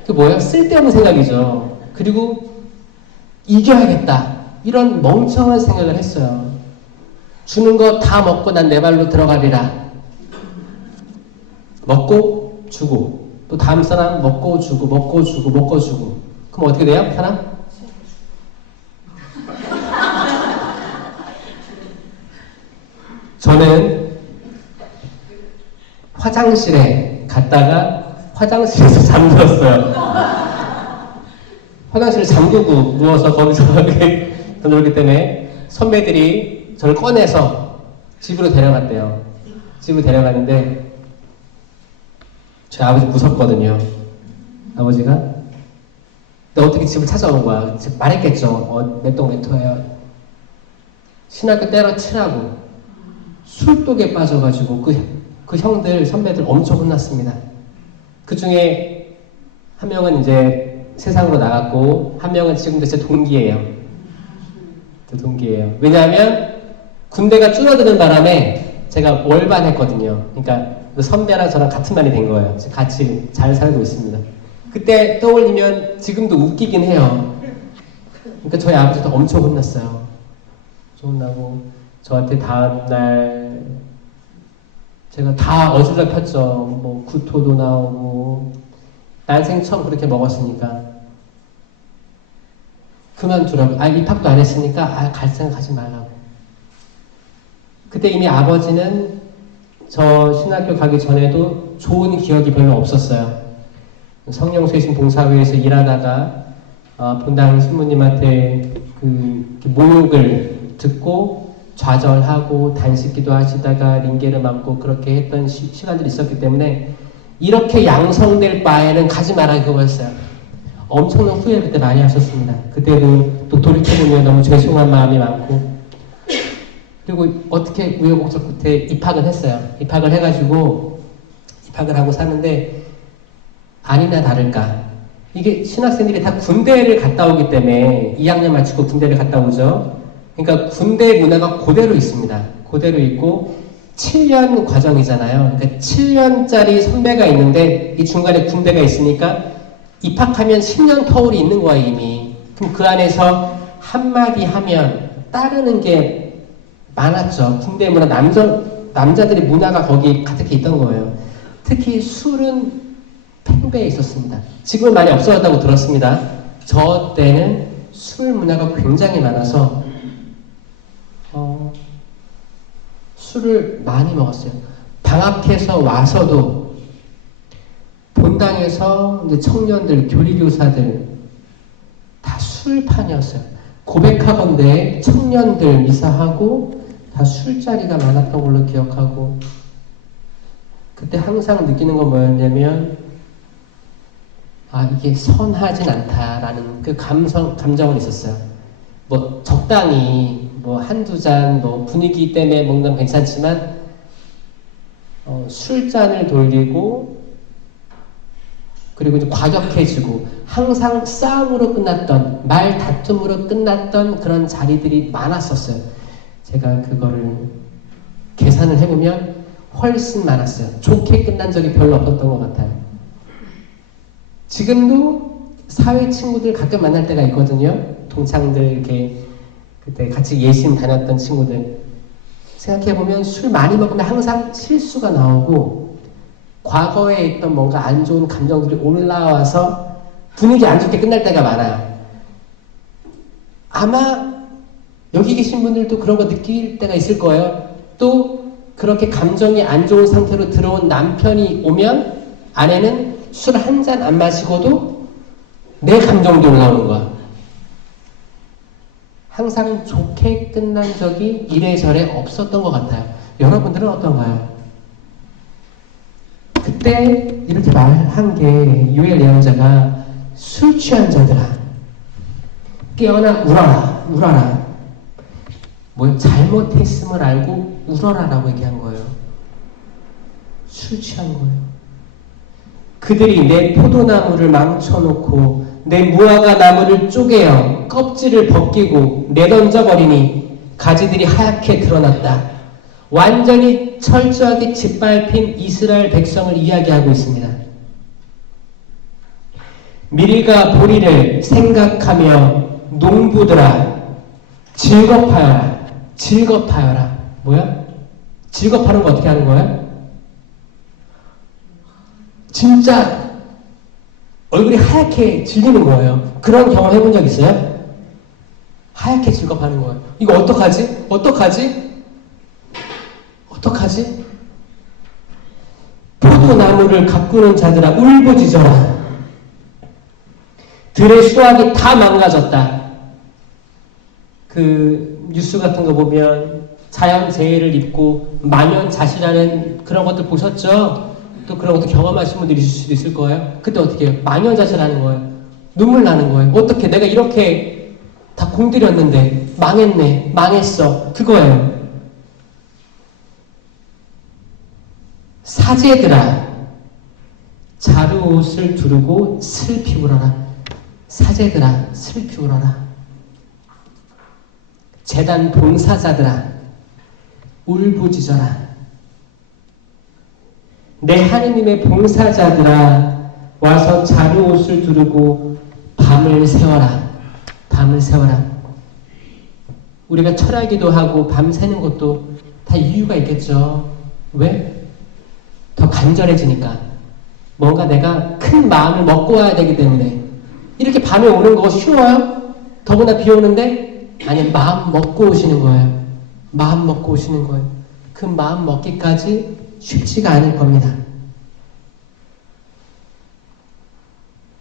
그게 뭐예요? 쓸데없는 생각이죠. 그리고 이겨야겠다. 이런 멍청한 생각을 했어요. 주는 거 다 먹고 난 내 발로 들어가리라. 먹고 주고 또 다음 사람 먹고 주고 먹고 주고 먹고 주고 그럼 어떻게 돼요? 사람? 저는 화장실에 갔다가 화장실에서 잠들었어요. 화장실을 잠그고 누워서 거기서 이렇게 놀기 때문에 선배들이 저를 꺼내서 집으로 데려갔대요. 집으로 데려갔는데 저희 아버지 무섭거든요. 아버지가 너 어떻게 집을 찾아온 거야? 말했겠죠. 몇 동 몇 호예요. 신학교 때려치라고 술독에 빠져가지고 그 형들 선배들 엄청 혼났습니다. 그 중에 한 명은 이제 세상으로 나갔고 한 명은 지금도 제 동기예요. 왜냐하면 군대가 줄어드는 바람에 제가 월반했거든요. 그러니까 선배랑 저랑 같은 반이 된 거예요. 같이 잘 살고 있습니다. 그때 떠올리면 지금도 웃기긴 해요. 그러니까 저희 아버지도 엄청 혼났어요. 혼나고 저한테 다음날 제가 다 어질러폈죠. 뭐 구토도 나오고 난생 처음 그렇게 먹었으니까 그만두라고. 입학도 안 했으니까 갈 생각하지 말라고. 그때 이미 아버지는 저 신학교 가기 전에도 좋은 기억이 별로 없었어요. 성령쇄신 봉사회에서 일하다가 본당 신부님한테 모욕을 듣고 좌절하고 단식기도 하시다가 링게를 맞고 그렇게 했던 시간들이 있었기 때문에 이렇게 양성될 바에는 가지 말아 그거였어요. 엄청난 후회를 그때 많이 하셨습니다. 그때도 또 돌이켜보면 너무 죄송한 마음이 많고 그리고 어떻게 우여곡절 끝에 입학을 했어요. 입학을 하고 사는데 아니나 다를까 이게 신학생들이 다 군대를 갔다 오기 때문에 2학년 마치고 군대를 갔다 오죠. 그러니까 군대 문화가 그대로 있습니다. 그대로 있고 7년 과정이잖아요. 그러니까 7년짜리 선배가 있는데 이 중간에 군대가 있으니까 입학하면 10년 터울이 있는 거야 이미. 그럼 그 안에서 한마디 하면 따르는 게 많았죠. 군대 문화, 남자들의 문화가 거기 가득해 있던 거예요. 특히 술은 팽배해 있었습니다. 지금은 많이 없어졌다고 들었습니다. 저 때는 술 문화가 굉장히 많아서 술을 많이 먹었어요. 방학해서 와서도 본당에서 이제 청년들, 교리교사들 다 술판이었어요. 고백학원대에 청년들 미사하고 다 술자리가 많았던 걸로 기억하고 그때 항상 느끼는 건 뭐였냐면 이게 선하진 않다라는 그 감정은 있었어요. 뭐 적당히 뭐 한두 잔 뭐 분위기 때문에 먹는 건 괜찮지만 술잔을 돌리고 그리고 이제 과격해지고 항상 싸움으로 끝났던 말 다툼으로 끝났던 그런 자리들이 많았었어요. 제가 그거를 계산을 해보면 훨씬 많았어요. 좋게 끝난 적이 별로 없었던 것 같아요. 지금도 사회 친구들 가끔 만날 때가 있거든요. 동창들 이렇게 그때 같이 예심 다녔던 친구들 생각해보면 술 많이 먹으면 항상 실수가 나오고 과거에 있던 뭔가 안 좋은 감정들이 올라와서 분위기 안 좋게 끝날 때가 많아요. 아마 여기 계신 분들도 그런 거 느낄 때가 있을 거예요. 또 그렇게 감정이 안 좋은 상태로 들어온 남편이 오면 아내는 술 한 잔 안 마시고도 내 감정도 올라오는 거야. 항상 좋게 끝난 적이 이래저래 없었던 것 같아요. 여러분들은 어떤가요? 그때 이렇게 말한 게 요엘 예언자가 술 취한 자들아 깨어나 울어라 울어라 뭐 잘못했음을 알고 울어라라고 얘기한 거예요. 술 취한 거예요. 그들이 내 포도나무를 망쳐놓고 내 무화과 나무를 쪼개어 껍질을 벗기고 내던져버리니 가지들이 하얗게 드러났다. 완전히 철저하게 짓밟힌 이스라엘 백성을 이야기하고 있습니다. 미리가 보리를 생각하며 농부들아 즐겁하여라. 즐겁하여라. 뭐야? 즐겁하는 거 어떻게 하는 거야? 진짜 얼굴이 하얗게 질리는 거예요. 그런 경험 해본 적 있어요? 하얗게 즐겁하는 거예요. 이거 어떡하지? 어떡하지? 어떡하지? 포도나무를 가꾸는 자들아 울부짖어라. 들의 수확이 다 망가졌다. 그 뉴스 같은 거 보면 자연재해를 입고 망연자실하는 그런 것들 보셨죠? 또 그런 것도 경험하신 분들이 있을 수도 있을 거예요. 그때 어떻게 해요? 망연자실하는 거예요. 눈물 나는 거예요. 어떻게 내가 이렇게 다 공들였는데 망했네, 망했어. 그거예요. 사제들아 자루옷을 두르고 슬피 울어라. 사제들아 슬피 울어라. 제단 봉사자들아 울부짖어라. 내 하느님의 봉사자들아 와서 자루옷을 두르고 밤을 새워라. 밤을 새워라. 우리가 철야기도 하고 밤새는 것도 다 이유가 있겠죠. 왜? 더 간절해지니까. 뭔가 내가 큰 마음을 먹고 와야 되기 때문에. 이렇게 밤에 오는 거 쉬워요? 더구나 비 오는데? 아니, 마음 먹고 오시는 거예요. 마음 먹고 오시는 거예요. 그 마음 먹기까지 쉽지가 않을 겁니다.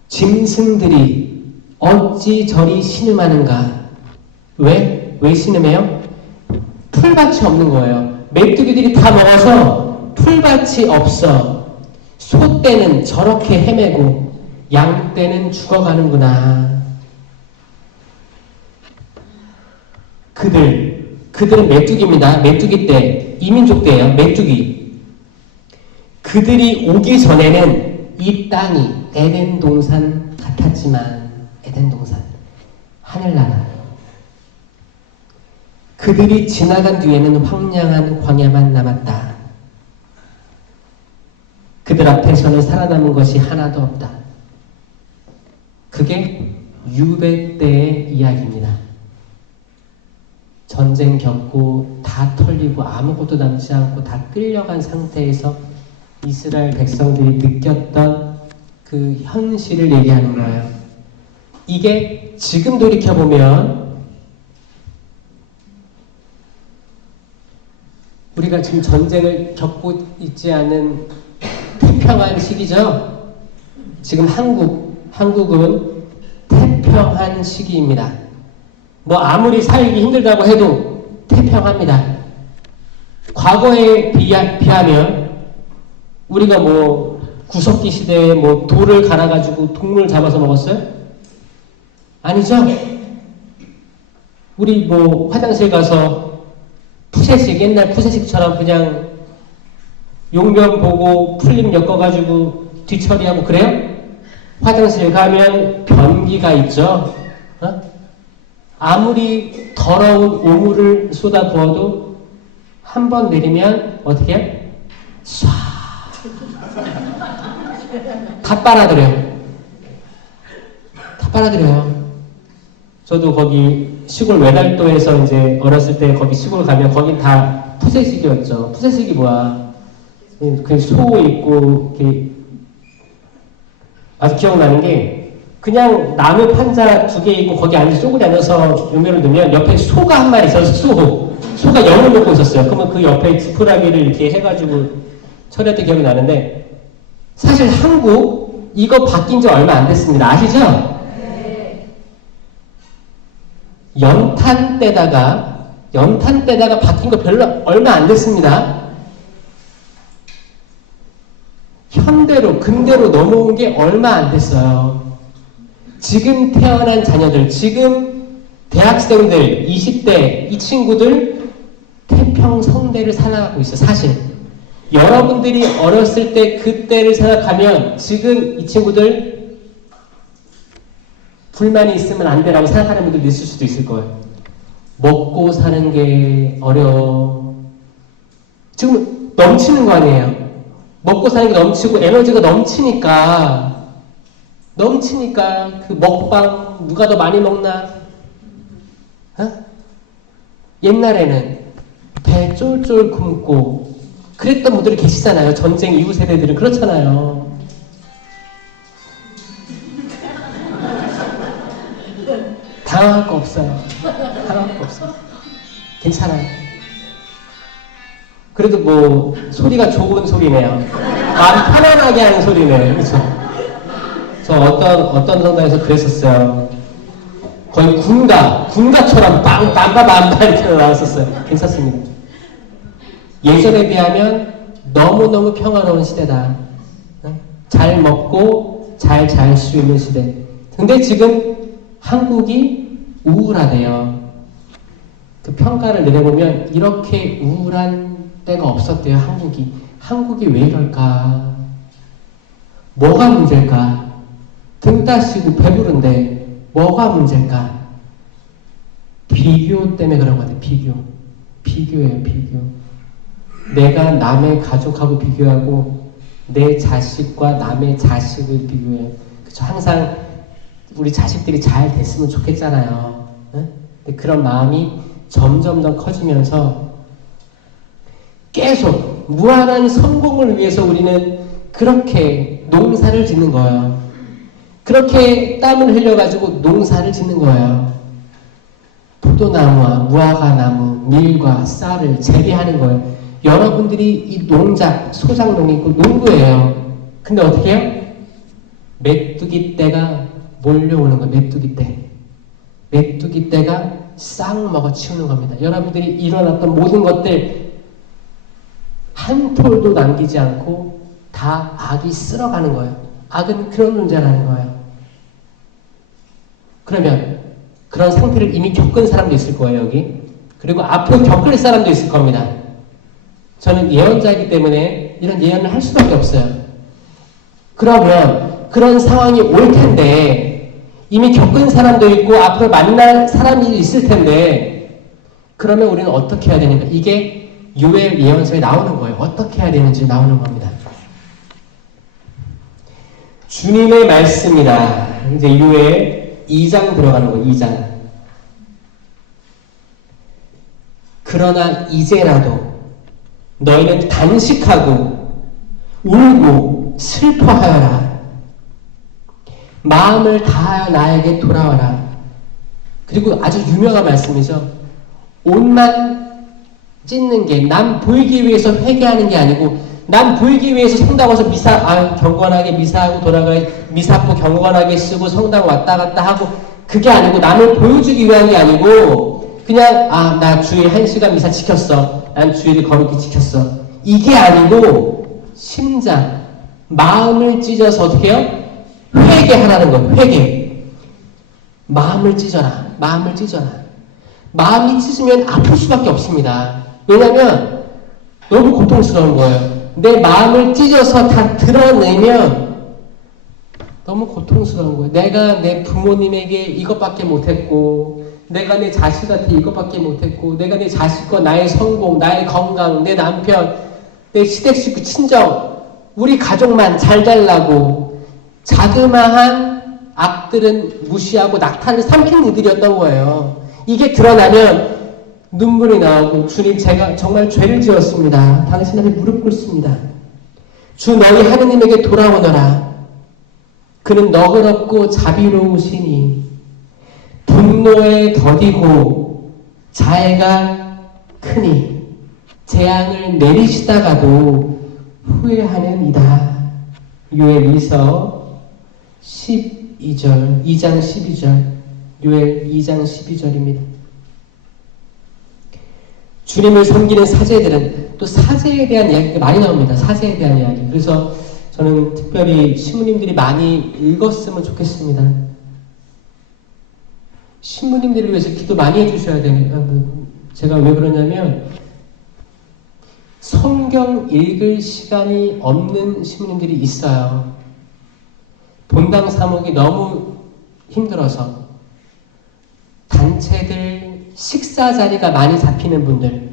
짐승들이 어찌 저리 신음하는가? 왜? 왜 신음해요? 풀밭이 없는 거예요. 메뚜기들이 다 먹어서 풀밭이 없어. 소 떼는 저렇게 헤매고 양 떼는 죽어가는구나. 그들은 메뚜기입니다. 메뚜기 떼. 이민족 떼예요. 메뚜기. 그들이 오기 전에는 이 땅이 에덴 동산 같았지만 에덴 동산 하늘나라. 그들이 지나간 뒤에는 황량한 광야만 남았다. 그들 앞에서는 살아남은 것이 하나도 없다. 그게 유배 때의 이야기입니다. 전쟁 겪고 다 털리고 아무것도 남지 않고 다 끌려간 상태에서 이스라엘 백성들이 느꼈던 그 현실을 얘기하는 거예요. 이게 지금 돌이켜보면 우리가 지금 전쟁을 겪고 있지 않은 태평한 시기죠. 지금 한국은 태평한 시기입니다. 뭐 아무리 살기 힘들다고 해도 태평합니다. 과거에 비하면 우리가 뭐 구석기 시대에 뭐 돌을 갈아가지고 동물 잡아서 먹었어요? 아니죠? 우리 뭐 화장실 가서 푸세식, 옛날 푸세식처럼 그냥 용변 보고 풀림 엮어가지고 뒤처리하고 그래요? 화장실 가면 변기가 있죠? 어? 아무리 더러운 오물을 쏟아 부어도 한 번 내리면 어떻게 해요? 쏴! 다 빨아들여요. 다 빨아들여요. 저도 거기 시골 외달도에서 이제 어렸을 때 거기 시골 가면 거긴 다 푸세식이었죠. 푸세식이 뭐야? 그 소 있고 이렇게 아주 기억나는 게 그냥 나무 판자 2개 있고 거기 앉아서 쪼그리 앉아서 요면을 넣으면 옆에 소가 한 마리 있어서 소가 영을 먹고 있었어요. 그러면 그 옆에 지푸라기를 이렇게 해가지고 처리했던 기억이 나는데 사실 한국 이거 바뀐 지 얼마 안 됐습니다. 아시죠? 네. 연탄 때다가 바뀐 거 별로 얼마 안 됐습니다. 현대로 근대로 넘어온 게 얼마 안 됐어요. 지금 태어난 자녀들, 지금 대학생들, 20대 이 친구들 태평성대를 살아가고 있어요. 사실 여러분들이 어렸을 때 그때를 생각하면 지금 이 친구들 불만이 있으면 안 되라고 생각하는 분들도 있을 수도 있을 거예요. 먹고 사는 게 어려워. 지금 넘치는 거 아니에요. 먹고 사는 게 넘치고 에너지가 넘치니까 그 먹방 누가 더 많이 먹나? 어? 옛날에는 배 쫄쫄 굶고 그랬던 분들이 계시잖아요. 전쟁 이후 세대들은 그렇잖아요. 당황할 거 없어요. 괜찮아요. 그래도 뭐 소리가 좋은 소리네요. 마음 편안하게 하는 소리네. 그렇죠? 저 어떤 성당에서 그랬었어요. 거의 군가처럼 빰빰빰빰 이렇게 나왔었어요. 괜찮습니다. 예전에 비하면 너무너무 평화로운 시대다. 잘 먹고 잘 잘 수 있는 시대. 근데 지금 한국이 우울하대요. 그 평가를 내려보면 이렇게 우울한 때가 없었대요. 한국이 왜 이럴까? 뭐가 문제일까? 등 따시고 배부른데 뭐가 문제일까? 비교 때문에 그런 것 같아요. 비교예요. 내가 남의 가족하고 비교하고 내 자식과 남의 자식을 비교해요. 그쵸? 항상 우리 자식들이 잘 됐으면 좋겠잖아요. 응? 근데 그런 마음이 점점 더 커지면서 계속 무한한 성공을 위해서 우리는 그렇게 농사를 짓는 거예요. 그렇게 땀을 흘려가지고 농사를 짓는 거예요. 포도나무와 무화과나무, 밀과 쌀을 재배하는 거예요. 여러분들이 이 농작, 소작농이 있고 농부예요. 근데 어떻게 해요? 메뚜기 떼가 몰려오는 거예요. 메뚜기 떼가 싹 먹어치우는 겁니다. 여러분들이 일어났던 모든 것들 한 톨도 남기지 않고 다 악이 쓸어가는 거예요. 악은 그런 존재라는 거예요. 그러면 그런 상태를 이미 겪은 사람도 있을 거예요, 여기. 그리고 앞으로 겪을 사람도 있을 겁니다. 저는 예언자이기 때문에 이런 예언을 할 수밖에 없어요. 그러면 그런 상황이 올 텐데 이미 겪은 사람도 있고 앞으로 만날 사람이 있을 텐데 그러면 우리는 어떻게 해야 되는가? 이게 요엘 예언서에 나오는 거예요. 어떻게 해야 되는지 나오는 겁니다. 주님의 말씀이다. 이제 요엘 2장 들어가는 거예요. 2장. 그러나 이제라도 너희는 단식하고 울고 슬퍼하여라. 마음을 다하여 나에게 돌아와라. 그리고 아주 유명한 말씀이죠. 옷만 찢는 게 남 보이기 위해서 회개하는 게 아니고 남 보이기 위해서 성당 와서 경건하게 미사하고 미사포 경건하게 쓰고 성당 왔다 갔다 하고 그게 아니고 남을 보여주기 위한 게 아니고 그냥 나 주일 1시간 미사 지켰어. 난 주일을 거룩히 지켰어. 이게 아니고 심장, 마음을 찢어서 어떻게 해요? 회개하라는 거예요. 회개. 마음을 찢어라. 마음을 찢어라. 마음이 찢으면 아플 수밖에 없습니다. 왜냐하면 너무 고통스러운 거예요. 내 마음을 찢어서 다 드러내면 너무 고통스러운 거예요. 내가 내 부모님에게 이것밖에 못했고 내가 내 자식한테 이것밖에 못했고 내가 내 자식과 나의 성공, 나의 건강, 내 남편, 내 시댁 식구, 친정 우리 가족만 잘 되려고 자그마한 악들은 무시하고 낙타를 삼킨 이들이었던 거예요. 이게 드러나면 눈물이 나오고 주님 제가 정말 죄를 지었습니다. 당신 앞에 무릎 꿇습니다. 주 너희 하느님에게 돌아오너라. 그는 너그럽고 자비로우시니 분노에 더디고 자애가 크니 재앙을 내리시다가도 후회하는 이다. 요엘2서 12절 2장 12절 요엘 2장 12절입니다. 주님을 섬기는 사제들은 또 사제에 대한 이야기가 많이 나옵니다. 사제에 대한 이야기. 그래서 저는 특별히 신부님들이 많이 읽었으면 좋겠습니다. 신부님들을 위해서 기도 많이 해주셔야 돼요. 제가 왜 그러냐면 성경 읽을 시간이 없는 신부님들이 있어요. 본당 사목이 너무 힘들어서 단체들 식사 자리가 많이 잡히는 분들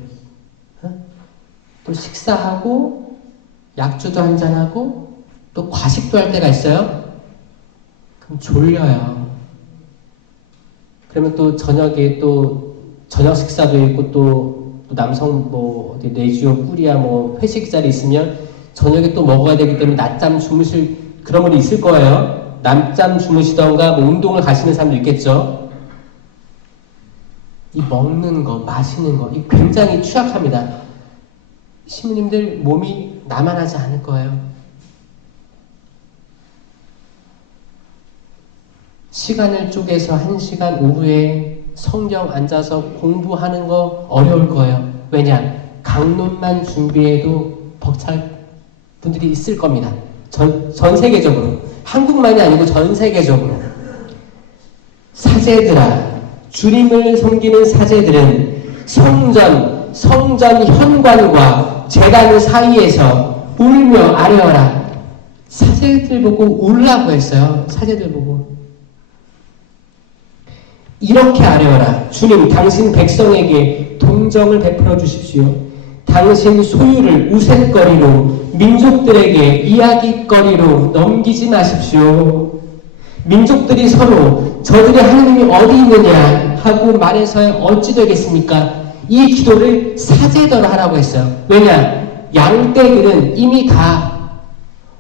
또 식사하고 약주도 한잔하고 또 과식도 할 때가 있어요. 그럼 졸려요. 그러면 또 저녁에 또 저녁 식사도 있고 또 남성 뭐 어디 내지오 꿀이야 뭐 회식 자리 있으면 저녁에 또 먹어야 되기 때문에 낮잠 주무실 그런 분이 있을 거예요. 낮잠 주무시던가 뭐 운동을 가시는 사람도 있겠죠. 이 먹는 거, 마시는 거, 이 굉장히 취약합니다. 신부님들 몸이 나만하지 않을 거예요. 시간을 쪼개서 1시간 오후에 성경 앉아서 공부하는 거 어려울 거예요. 왜냐? 강론만 준비해도 벅찰 분들이 있을 겁니다. 전 세계적으로. 한국만이 아니고 전 세계적으로. 사제들아, 주님을 섬기는 사제들은 성전 현관과 제단 사이에서 울며 아뢰어라. 사제들 보고 울라고 했어요. 사제들 보고. 이렇게 아뢰어라. 주님, 당신 백성에게 동정을 베풀어 주십시오. 당신 소유를 우쇳거리로 민족들에게 이야깃거리로 넘기지 마십시오. 민족들이 서로 저들의 하느님이 어디 있느냐 하고 말해서야 어찌 되겠습니까? 이 기도를 사제더러 하라고 했어요. 왜냐? 양떼들은 이미 다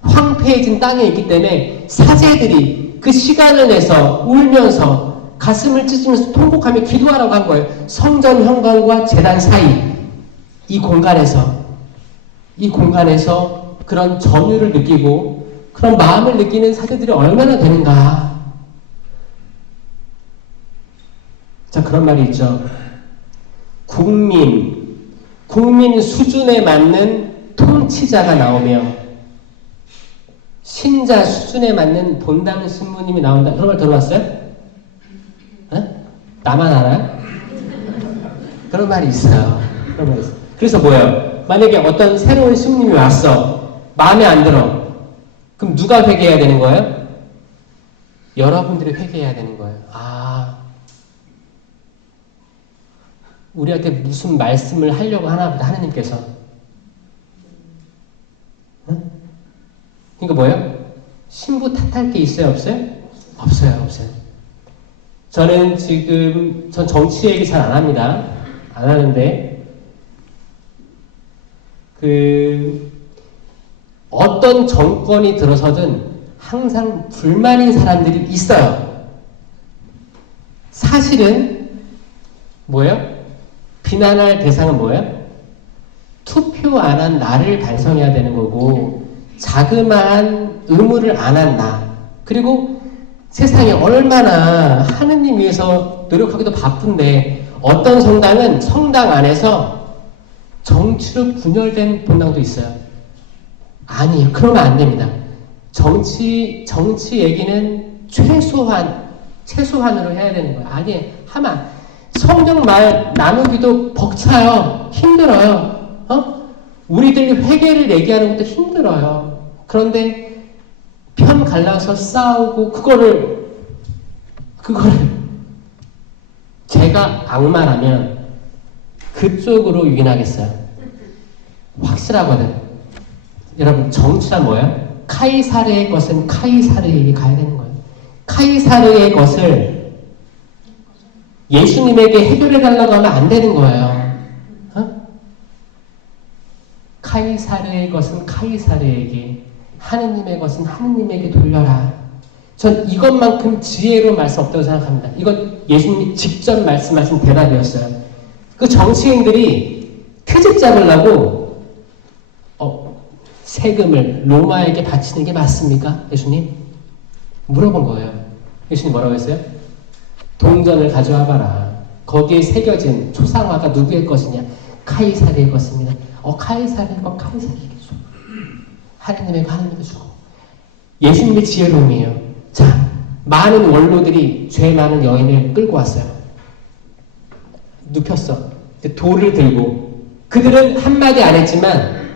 황폐해진 땅에 있기 때문에 사제들이 그 시간을 내서 울면서 가슴을 찢으면서 통곡하며 기도하라고 한 거예요. 성전 현관과 제단 사이 이 공간에서 그런 전율을 느끼고 그런 마음을 느끼는 사제들이 얼마나 되는가. 자, 그런 말이 있죠. 국민 수준에 맞는 통치자가 나오며 신자 수준에 맞는 본당 신부님이 나온다. 그런 말 들어봤어요? 나만 알아요? 그런 말이 있어요. 그런 말이 있어요. 그래서 뭐예요? 만약에 어떤 새로운 신부님이 왔어. 마음에 안 들어. 그럼 누가 회개해야 되는 거예요? 여러분들이 회개해야 되는 거예요. 아, 우리한테 무슨 말씀을 하려고 하나 보다, 하느님께서. 응? 그러니까 뭐예요? 신부 탓할 게 있어요, 없어요? 없어요, 없어요. 저는 지금, 전 정치 얘기 잘 안 합니다. 안 하는데, 어떤 정권이 들어서든 항상 불만인 사람들이 있어요. 사실은, 뭐예요? 비난할 대상은 뭐예요? 투표 안 한 나를 반성해야 되는 거고, 자그마한 의무를 안 한 나. 그리고 세상에 얼마나 하느님 위해서 노력하기도 바쁜데, 어떤 성당은 성당 안에서 정치로 분열된 본당도 있어요. 아니에요. 그러면 안 됩니다. 정치 얘기는 최소한으로 해야 되는 거예요. 아니에요. 하면 성경 말 나누기도 벅차요. 힘들어요. 우리들이 회개를 얘기하는 것도 힘들어요. 그런데 편 갈라서 싸우고 그거를 제가 악마라면 그쪽으로 유인하겠어요. 확실하거든. 여러분, 정치란 뭐예요? 카이사르의 것은 카이사르에게 가야 되는 거예요. 카이사르의 것을 예수님에게 해결해달라고 하면 안 되는 거예요. 카이사르의 것은 카이사르에게, 하느님의 것은 하느님에게 돌려라. 전 이것만큼 지혜로운 말씀 없다고 생각합니다. 이건 예수님이 직접 말씀하신 대답이었어요. 그 정치인들이 트집 잡으려고 세금을 로마에게 바치는 게 맞습니까? 예수님? 물어본 거예요. 예수님 뭐라고 했어요? 동전을 가져와 봐라. 거기에 새겨진 초상화가 누구의 것이냐? 카이사르의 것입니다. 카이사르의 것 카이사르에게 줘. 하느님의 거 하느님에게 주고. 예수님의 지혜로움이에요. 자, 많은 원로들이 죄 많은 여인을 끌고 왔어요. 눕혔어. 돌을 들고. 그들은 한마디 안 했지만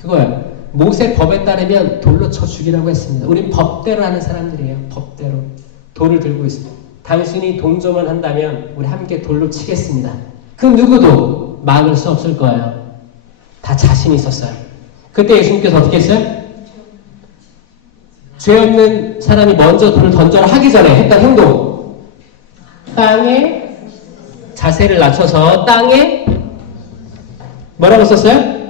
그거야. 모세 법에 따르면 돌로 쳐 죽이라고 했습니다. 우린 법대로 하는 사람들이에요. 법대로. 돌을 들고 있습니다. 당신이 동조만 한다면 우리 함께 돌로 치겠습니다. 그 누구도 막을 수 없을 거예요. 다 자신이 있었어요. 그때 예수님께서 어떻게 했어요? 죄 없는 사람이 먼저 돌을 던져라 하기 전에 했던 행동. 땅에 자세를 낮춰서 땅에 뭐라고 썼어요?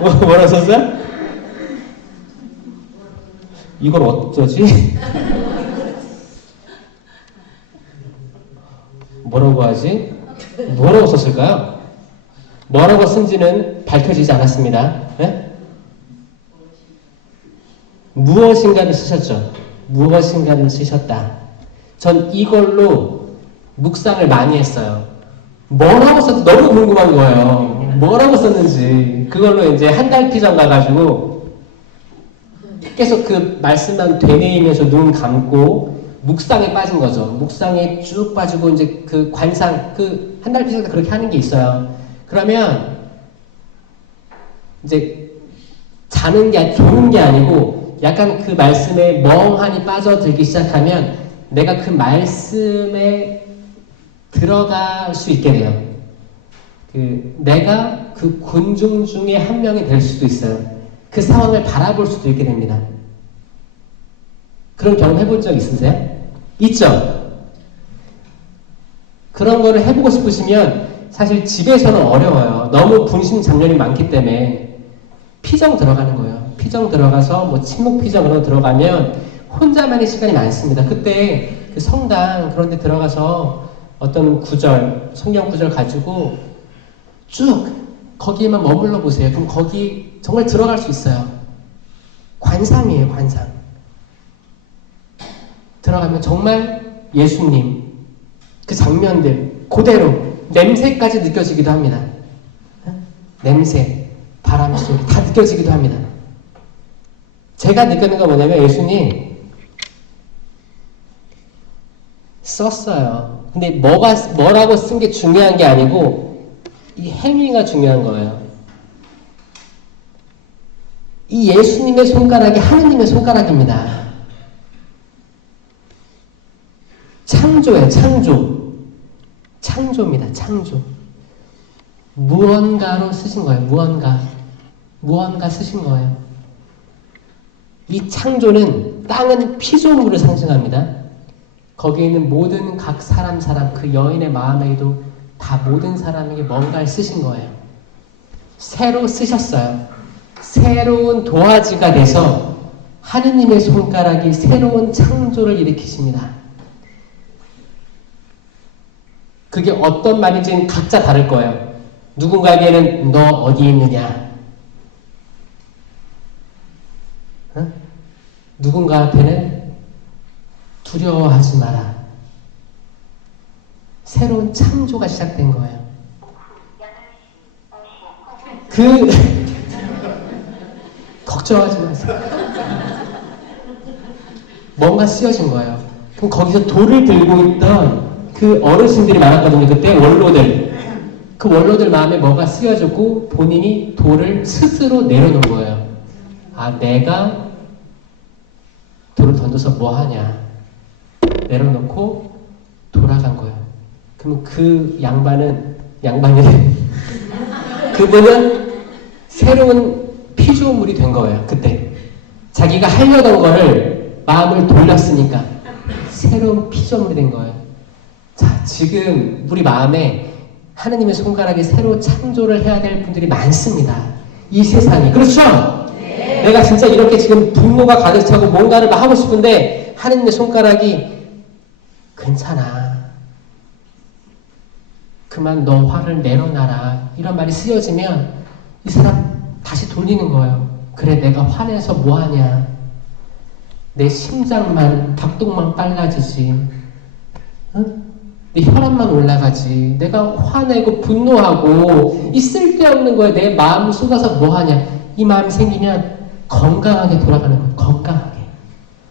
뭐라고 썼어요? 이걸 어쩌지? 뭐라고 하지? 뭐라고 썼을까요? 뭐라고 쓴지는 밝혀지지 않았습니다. 네? 무엇인가를 쓰셨죠. 무엇인가를 쓰셨다. 전 이걸로 묵상을 많이 했어요. 뭐라고 썼지? 너무 궁금한 거예요. 뭐라고 썼는지. 그걸로 이제 한 달 피정 가가지고 계속 그 말씀만 되뇌이면서 눈 감고 묵상에 빠진 거죠. 묵상에 쭉 빠지고 이제 그 관상, 그 한 달 피정 때 그렇게 하는 게 있어요. 그러면 이제 자는 게 좋은 게 아니고 약간 그 말씀에 멍하니 빠져들기 시작하면 내가 그 말씀에 들어갈 수 있게 돼요. 내가 그 군중 중에 한 명이 될 수도 있어요. 그 상황을 바라볼 수도 있게 됩니다. 그런 경험 해본 적 있으세요? 있죠? 그런 거를 해보고 싶으시면 사실 집에서는 어려워요. 너무 분심 잡념이 많기 때문에 피정 들어가는 거예요. 피정 들어가서 뭐 침묵 피정으로 들어가면 혼자만의 시간이 많습니다. 그때 그 성당 그런 데 들어가서 어떤 구절, 성경 구절 가지고 쭉 거기에만 머물러 보세요. 그럼 거기 정말 들어갈 수 있어요. 관상이에요, 관상. 들어가면 정말 예수님 그 장면들 그대로 냄새까지 느껴지기도 합니다. 냄새, 바람 소리 다 느껴지기도 합니다. 제가 느끼는 건 뭐냐면 예수님 썼어요. 근데 뭐라고 쓴 게 중요한 게 아니고 이 행위가 중요한 거예요. 이 예수님의 손가락이 하느님의 손가락입니다. 창조예요, 창조. 창조입니다, 창조. 무언가로 쓰신 거예요, 무언가. 무언가 쓰신 거예요. 이 창조는 땅은 피조물을 상징합니다. 거기에 있는 모든 각 사람 그 여인의 마음에도 다 모든 사람에게 뭔가를 쓰신 거예요. 새로 쓰셨어요. 새로운 도화지가 돼서 하느님의 손가락이 새로운 창조를 일으키십니다. 그게 어떤 말인지는 각자 다를 거예요. 누군가에게는 너 어디 있느냐? 어? 누군가한테는 두려워하지 마라. 새로운 창조가 시작된 거예요. 걱정하지 마세요. 뭔가 쓰여진 거예요. 그럼 거기서 돌을 들고 있던 그 어르신들이 많았거든요. 그때 원로들. 그 원로들 마음에 뭐가 쓰여졌고 본인이 돌을 스스로 내려놓은 거예요. 아, 내가 돌을 던져서 뭐 하냐. 내려놓고 돌아간 거예요. 그럼 그 그분은 새로운 피조물이 된 거예요. 그때 자기가 하려던 거를 마음을 돌렸으니까 새로운 피조물이 된 거예요. 자, 지금 우리 마음에 하느님의 손가락이 새로 창조를 해야 될 분들이 많습니다. 이 세상이. 그렇죠? 네. 내가 진짜 이렇게 지금 분노가 가득 차고 뭔가를 막 하고 싶은데 하느님의 손가락이 괜찮아. 그만 너 화를 내려놔라. 이런 말이 쓰여지면 이 사람 다시 돌리는 거예요. 그래, 내가 화내서 뭐하냐. 내 심장만, 박동만 빨라지지. 응? 내 혈압만 올라가지. 내가 화내고 분노하고 이 쓸데없는 거에 내 마음을 쏟아서 뭐하냐. 이 마음이 생기면 건강하게 돌아가는 거예요. 건강하게.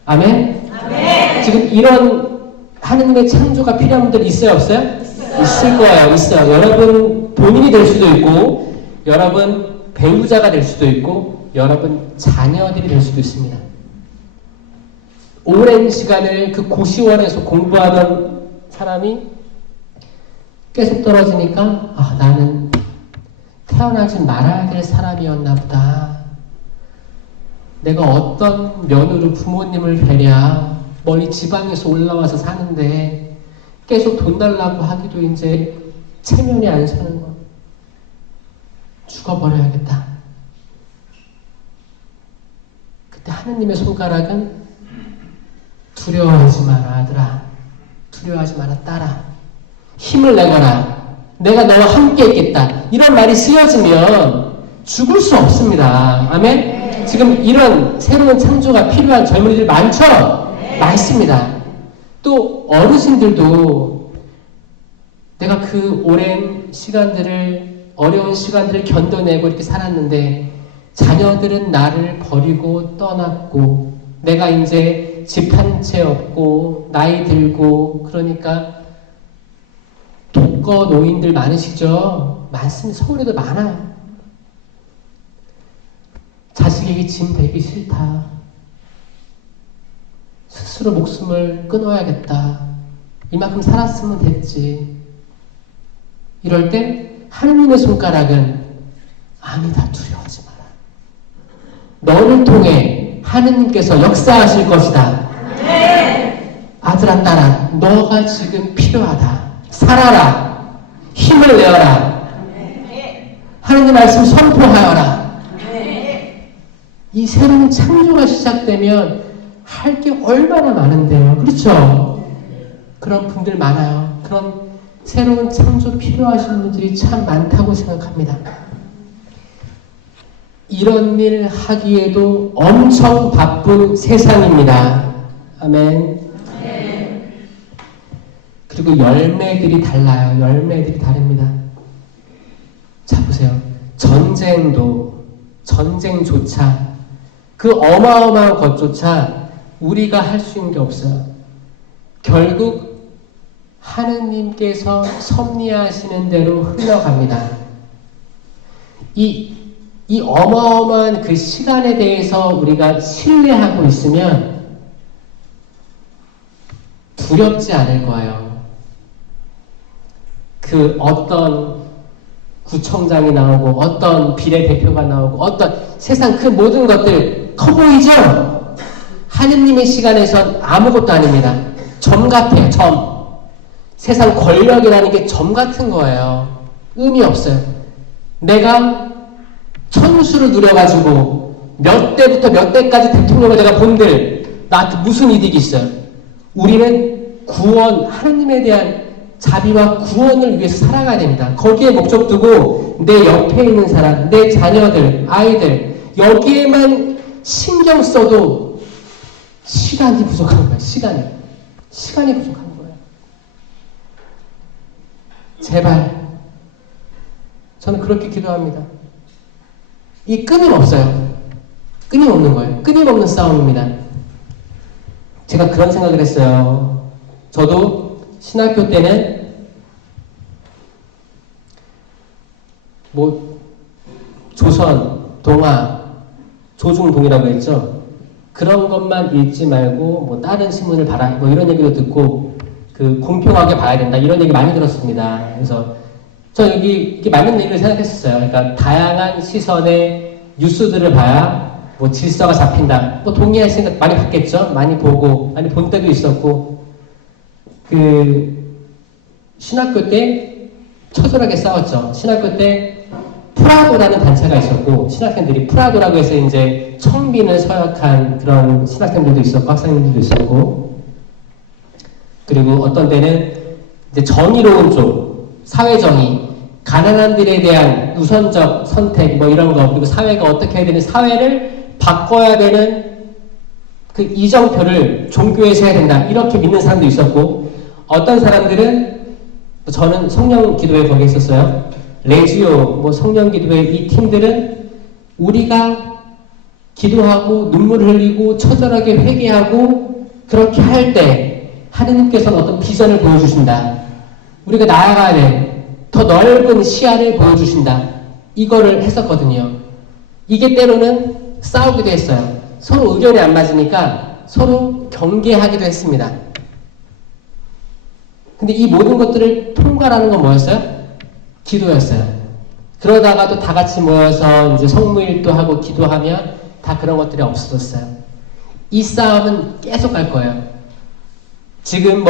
아멘? 아멘. 지금 이런 하느님의 창조가 필요한 분들 있어요? 없어요? 있을 거예요. 있어요. 여러분 본인이 될 수도 있고 여러분 배우자가 될 수도 있고 여러분 자녀들이 될 수도 있습니다. 오랜 시간을 그 고시원에서 공부하던 사람이 계속 떨어지니까 아, 나는 태어나지 말아야 될 사람이었나 보다. 내가 어떤 면으로 부모님을 뵈랴. 멀리 지방에서 올라와서 사는데 계속 돈 달라고 하기도 이제 체면이 안 서는 거. 죽어버려야겠다. 그때 하느님의 손가락은 두려워하지 마라 아들아. 두려워하지 마라 딸아. 힘을 내거라. 내가 너와 함께 있겠다. 이런 말이 쓰여지면 죽을 수 없습니다. 아멘? 지금 이런 새로운 창조가 필요한 젊은이들 많죠? 많습니다. 또 어르신들도 내가 그 오랜 시간들을 어려운 시간들을 견뎌내고 이렇게 살았는데 자녀들은 나를 버리고 떠났고 내가 이제 집 한 채 없고 나이 들고 그러니까 독거 노인들 많으시죠? 많습니다. 서울에도 많아요. 자식에게 짐 되기 싫다. 스스로 목숨을 끊어야겠다. 이만큼 살았으면 됐지. 이럴 때 하느님의 손가락은 아니다. 두려워하지 마라. 너를 통해 하느님께서 역사하실 것이다. 아들아 딸아 너가 지금 필요하다. 살아라. 힘을 내어라. 하느님 말씀 선포하여라. 이 새로운 창조가 시작되면 할 게 얼마나 많은데요. 그렇죠? 그런 분들 많아요. 그런 새로운 창조 필요하신 분들이 참 많다고 생각합니다. 이런 일 하기에도 엄청 바쁜 세상입니다. 아멘. 그리고 열매들이 달라요. 열매들이 다릅니다. 자, 보세요. 전쟁조차 그 어마어마한 것조차 우리가 할 수 있는 게 없어요. 결국 하느님께서 섭리하시는 대로 흘러갑니다. 이 어마어마한 그 시간에 대해서 우리가 신뢰하고 있으면 두렵지 않을 거예요. 그 어떤 구청장이 나오고 어떤 비례대표가 나오고 어떤 세상 그 모든 것들 커 보이죠? 하느님의 시간에선 아무것도 아닙니다. 점 같아요. 점. 세상 권력이라는 게 점 같은 거예요. 의미 없어요. 내가 천수를 누려가지고 몇 대부터 몇 대까지 대통령을 내가 본들 나한테 무슨 이득이 있어요? 우리는 구원, 하느님에 대한 자비와 구원을 위해서 살아가야 됩니다. 거기에 목적 두고 내 옆에 있는 사람, 내 자녀들, 아이들 여기에만 신경 써도 시간이 부족한 거예요. 시간이 부족한 거예요. 제발 저는 그렇게 기도합니다. 이 끊임없어요. 끊임없는 거예요. 끊임없는 싸움입니다. 제가 그런 생각을 했어요. 저도 신학교 때는 조선, 동아, 조중동이라고 했죠. 그런 것만 읽지 말고 다른 신문을 봐라 이런 얘기도 듣고 그 공평하게 봐야 된다 이런 얘기 많이 들었습니다. 그래서 저 이게 맞는 얘기를 생각했었어요. 그러니까 다양한 시선의 뉴스들을 봐야 질서가 잡힌다. 동의할 생각 많이 봤겠죠. 많이 보고 많이 본 때도 있었고 신학교 때 처절하게 싸웠죠. 신학교 때 프라도라는 단체가 있었고 신학생들이 프라도라고 해서 이제 청빈을 서약한 그런 신학생들도 있었고 학생들도 있었고 그리고 어떤 때는 이제 정의로운 쪽 사회정의 가난한들에 대한 우선적 선택 이런 거 그리고 사회가 어떻게 해야 되는 사회를 바꿔야 되는 그 이정표를 종교에서 해야 된다 이렇게 믿는 사람도 있었고 어떤 사람들은 저는 성령기도회 거기 있었어요. 레지오 성령기도회 이 팀들은 우리가 기도하고 눈물을 흘리고 처절하게 회개하고 그렇게 할 때 하느님께서는 어떤 비전을 보여주신다. 우리가 나아가야 돼. 더 넓은 시야를 보여주신다. 이거를 했었거든요. 이게 때로는 싸우기도 했어요. 서로 의견이 안 맞으니까 서로 경계하기도 했습니다. 근데 이 모든 것들을 통과하는 건 뭐였어요? 기도였어요. 그러다가도 다 같이 모여서 이제 성무일도 하고 기도하면 다 그런 것들이 없어졌어요. 이 싸움은 계속 갈 거예요. 지금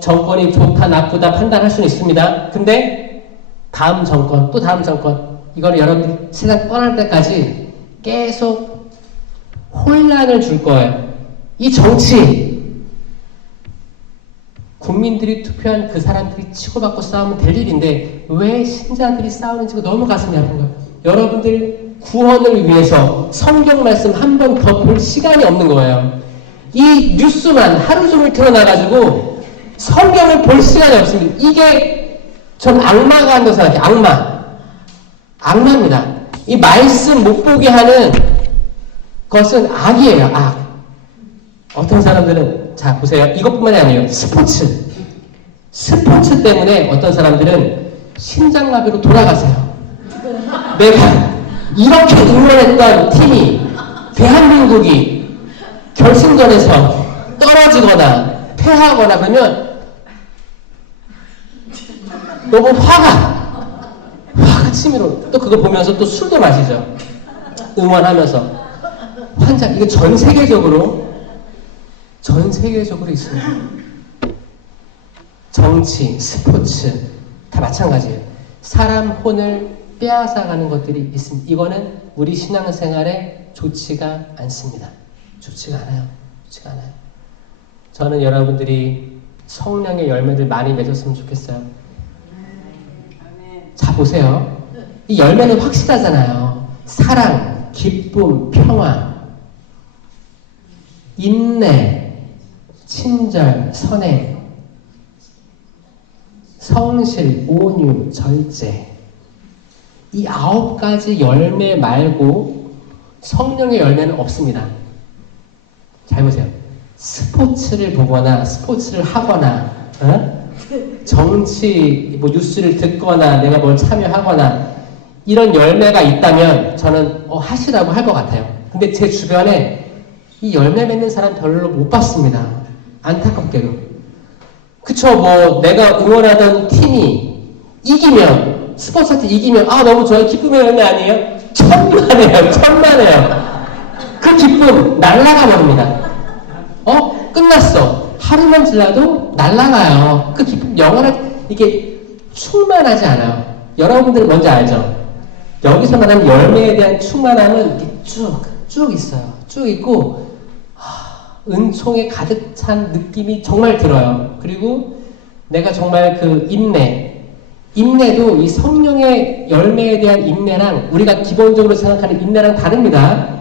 정권이 좋다 나쁘다 판단할 수는 있습니다. 근데 다음 정권 또 다음 정권 이거는 여러분들이 세상 떠날 때까지 계속 혼란을 줄 거예요. 이 정치 국민들이 투표한 그 사람들이 치고받고 싸우면 될 일인데 왜 신자들이 싸우는지가 너무 가슴이 아픈 거예요. 여러분들 구원을 위해서 성경 말씀 한 번 더 볼 시간이 없는 거예요. 이 뉴스만 하루 종일 틀어놔가지고 성경을 볼 시간이 없습니다. 이게 전 악마가 한다고 생각해요. 악마입니다. 이 말씀 못 보게 하는 것은 악이에요. 악. 어떤 사람들은 자 보세요. 이것뿐만이 아니에요. 스포츠 때문에 어떤 사람들은 심장마비로 돌아가세요. 내가 이렇게 응원했던 팀이 대한민국이 결승전에서 떨어지거나 패하거나 그러면 너무 화가 치밀어. 또 그거 보면서 또 술도 마시죠. 응원하면서 이게 전 세계적으로 있습니다. 정치, 스포츠 다 마찬가지예요. 사람 혼을 빼앗아가는 것들이 있습니다. 이거는 우리 신앙생활에 좋지가 않습니다. 좋지가 않아요. 저는 여러분들이 성령의 열매들 많이 맺었으면 좋겠어요. 자 보세요. 이 열매는 확실하잖아요. 사랑, 기쁨, 평화, 인내, 친절, 선행, 성실, 온유, 절제. 이 9가지 열매 말고 성령의 열매는 없습니다. 잘 보세요. 스포츠를 보거나 스포츠를 하거나 정치 뉴스를 듣거나 내가 뭘 참여하거나 이런 열매가 있다면 저는 하시라고 할 것 같아요. 근데 제 주변에 이 열매 맺는 사람 별로 못 봤습니다. 안타깝게도. 그쵸, 뭐 내가 응원하던 팀이 이기면, 스포츠한테 이기면 너무 좋아요. 기쁨의 열매 아니에요? 천만에요. 그 기쁨 날아가 버립니다. 끝났어. 하루만 지나도 날아가요. 그 기쁨 영원한, 이게 충만하지 않아요. 여러분들 뭔지 알죠? 여기서 말하는 열매에 대한 충만함은 이렇게 쭉 있어요. 쭉 있고 은총에 가득 찬 느낌이 정말 들어요. 그리고 내가 정말 그 인내도 이 성령의 열매에 대한 인내랑 우리가 기본적으로 생각하는 인내랑 다릅니다.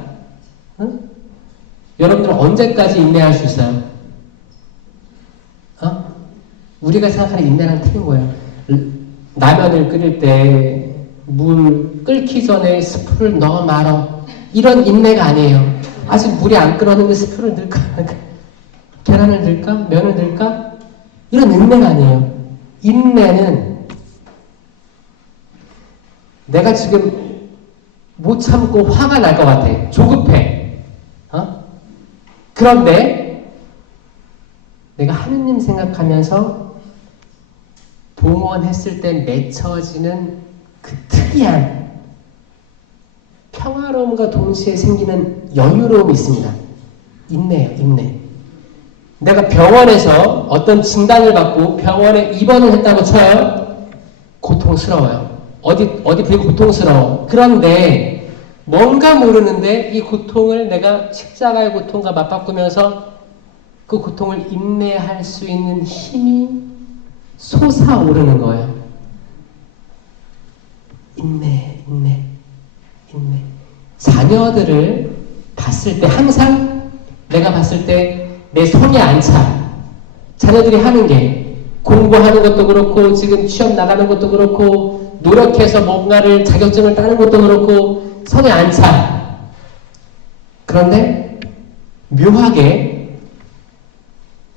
응? 여러분들은 언제까지 인내할 수 있어요? 우리가 생각하는 인내랑 틀린 거예요. 라면을 끓일 때 물 끓기 전에 스프를 넣어 말어. 이런 인내가 아니에요. 아직 물이 안 끓었는데 스프를 넣을까? 계란을 넣을까? 면을 넣을까? 이런 인내가 아니에요. 인내는 내가 지금 못 참고 화가 날 것 같아. 조급해. 그런데 내가 하느님 생각하면서 봉헌했을 때 맺혀지는 그 특이한 평화로움과 동시에 생기는 여유로움이 있습니다. 인내예요, 인내. 내가 병원에서 어떤 진단을 받고 병원에 입원을 했다고 쳐요. 고통스러워요. 어디 부위 고통스러워. 그런데 뭔가 모르는데 이 고통을 내가 십자가의 고통과 맞바꾸면서 그 고통을 인내할 수 있는 힘이 솟아오르는 거예요. 인내. 자녀들을 봤을 때 항상 내가 봤을 때 내 손이 안 차. 자녀들이 하는 게 공부하는 것도 그렇고 지금 취업 나가는 것도 그렇고 노력해서 뭔가를 자격증을 따는 것도 그렇고 손이 안 차. 그런데 묘하게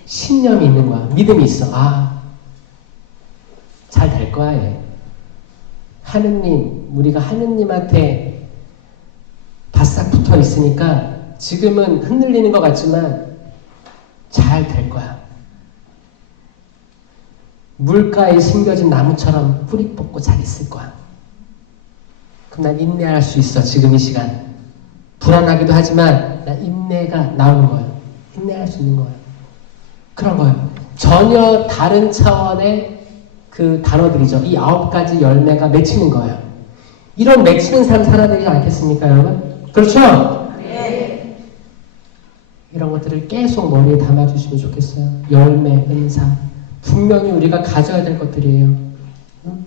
신념이 있는 거야. 믿음이 있어. 잘 될 거야 얘. 하느님, 우리가 하느님한테 바싹 붙어 있으니까 지금은 흔들리는 것 같지만 잘 될 거야. 물가에 심겨진 나무처럼 뿌리 뽑고 잘 있을 거야. 그럼 난 인내할 수 있어. 지금 이 시간. 불안하기도 하지만 난 인내가 나오는 거예요. 인내할 수 있는 거예요. 그런 거예요. 전혀 다른 차원의 그 단어들이죠. 이 9가지 열매가 맺히는 거예요. 이런 맺히는 삶 살아야 되지 않겠습니까, 여러분? 그렇죠? 네. 이런 것들을 계속 머리에 담아주시면 좋겠어요. 열매, 은사. 분명히 우리가 가져야 될 것들이에요. 응?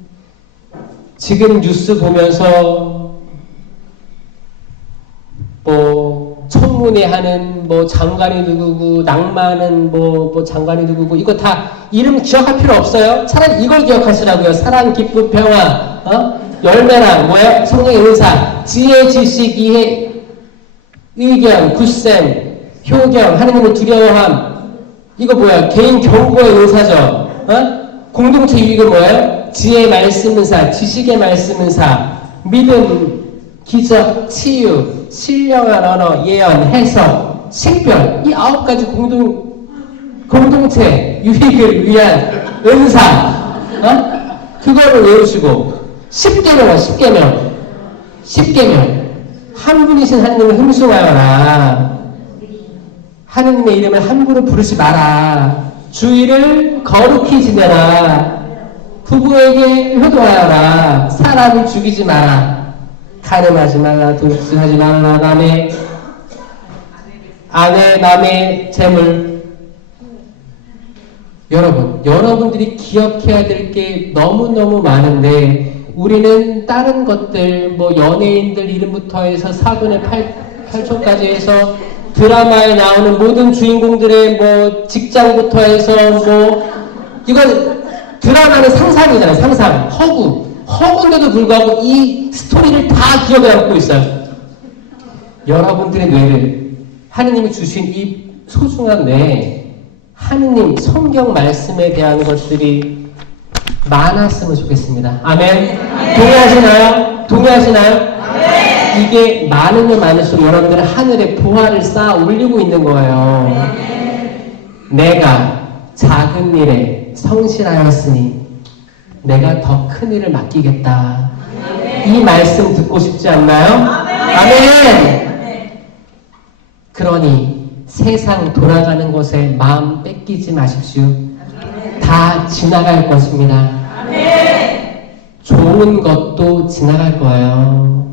지금 뉴스 보면서 청문회 하는 장관이 누구고 낭만은 장관이 누구고 이거 다 이름 기억할 필요 없어요. 차라리 이걸 기억하시라고요. 사랑, 기쁨, 평화, 열매랑 뭐예요? 성령의 은사, 지혜, 지식, 이해, 의견, 굳셈, 효경, 하느님을 두려워함. 이거 뭐야? 개인 경고의 은사죠. 공동체 유익은 뭐예요? 지혜의 말씀 은사, 지식의 말씀 은사, 믿음, 기적, 치유, 신령한 언어, 예언, 해석, 식별. 이 9가지 공동체 유익을 위한 은사. 그거를 외우시고 10계명. 한 분이신 하느님을 흠숭하여라. 하느님의 이름을 함부로 부르지 마라. 주의를 거룩히 지내라. 부부에게 효도하여라. 사람을 죽이지 마라. 가늠하지 말라. 독수하지 말라. 남의 아내, 남의 재물. 여러분들이 기억해야 될 게 너무너무 많은데 우리는 다른 것들, 연예인들 이름부터 해서 사돈의 8촌까지 해서 드라마에 나오는 모든 주인공들의 직장부터 해서 이건 드라마는 상상이잖아요. 상상. 허구인데도 불구하고 이 스토리를 다 기억에 담고 있어요. 여러분들의 뇌를 하느님이 주신 이 소중한 뇌에 하느님 성경 말씀에 대한 것들이 많았으면 좋겠습니다. 아멘. 동의하시나요? 동의하시나요? 네. 이게 많으면 많을수록 여러분들은 하늘에 보화를 쌓아 올리고 있는 거예요. 네. 내가 작은 일에 성실하였으니 내가 더 큰 일을 맡기겠다. 네. 이 말씀 듣고 싶지 않나요? 아멘. 네. 그러니 세상 돌아가는 것에 마음 뺏기지 마십시오. 다 지나갈 것입니다. 좋은 것도 지나갈 거예요.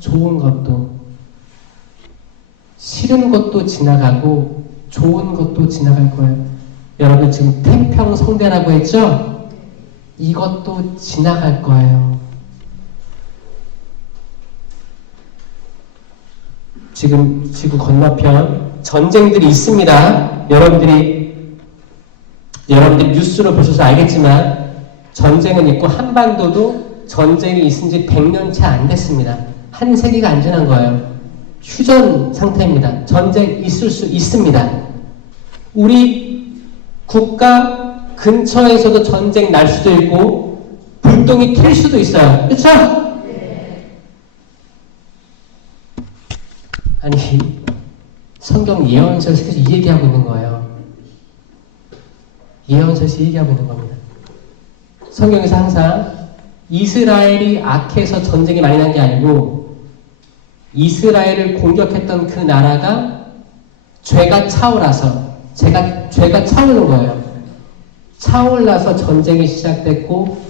좋은 것도. 싫은 것도 지나가고 좋은 것도 지나갈 거예요. 여러분 지금 태평성대라고 했죠? 이것도 지나갈 거예요. 지금 지구 건너편 전쟁들이 있습니다. 여러분들이 뉴스로 보셔서 알겠지만 전쟁은 있고 한반도도 전쟁이 있은 지 100년 채 안 됐습니다. 한 세기가 안 지난 거예요. 휴전 상태입니다. 전쟁 있을 수 있습니다. 우리 국가 근처에서도 전쟁 날 수도 있고 불똥이 튈 수도 있어요. 그렇죠? 아니 성경 예언서에서 계속 이 얘기하고 있는 거예요. 예언서에서 얘기하고 있는 겁니다. 성경에서 항상 이스라엘이 악해서 전쟁이 많이 난 게 아니고 이스라엘을 공격했던 그 나라가 죄가 차올라서 죄가 차오르는 거예요. 차올라서 전쟁이 시작됐고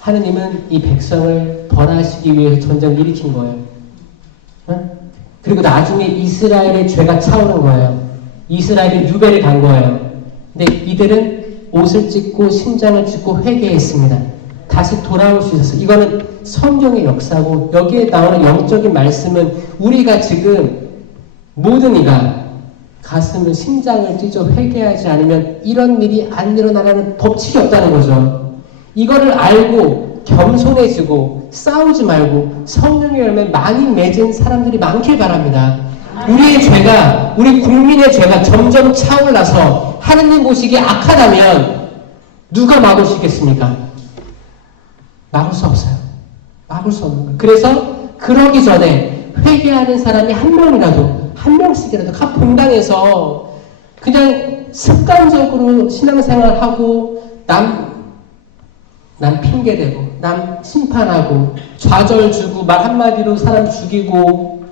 하느님은 이 백성을 벌하시기 위해서 전쟁을 일으킨 거예요. 그리고 나중에 이스라엘의 죄가 차오른 거예요. 이스라엘이 유배를 간 거예요. 근데 이들은 옷을 찢고 심장을 찢고 회개했습니다. 다시 돌아올 수 있었어요. 이거는 성경의 역사고 여기에 나오는 영적인 말씀은 우리가 지금 모든 이가 가슴을 심장을 찢어 회개하지 않으면 이런 일이 안 일어나는 법칙이 없다는 거죠. 이거를 알고 겸손해지고 싸우지 말고 성령의 열매 많이 맺은 사람들이 많길 바랍니다. 우리의 죄가, 우리 국민의 죄가 점점 차올라서 하느님 보시기에 악하다면 누가 막을 수 있겠습니까? 막을 수 없어요. 막을 수 없는 거예요. 그래서 그러기 전에 회개하는 사람이 한 명씩이라도 각 본당에서 그냥 습관적으로 신앙생활하고 남 핑계대고 남 심판하고 좌절 주고 말 한마디로 사람 죽이고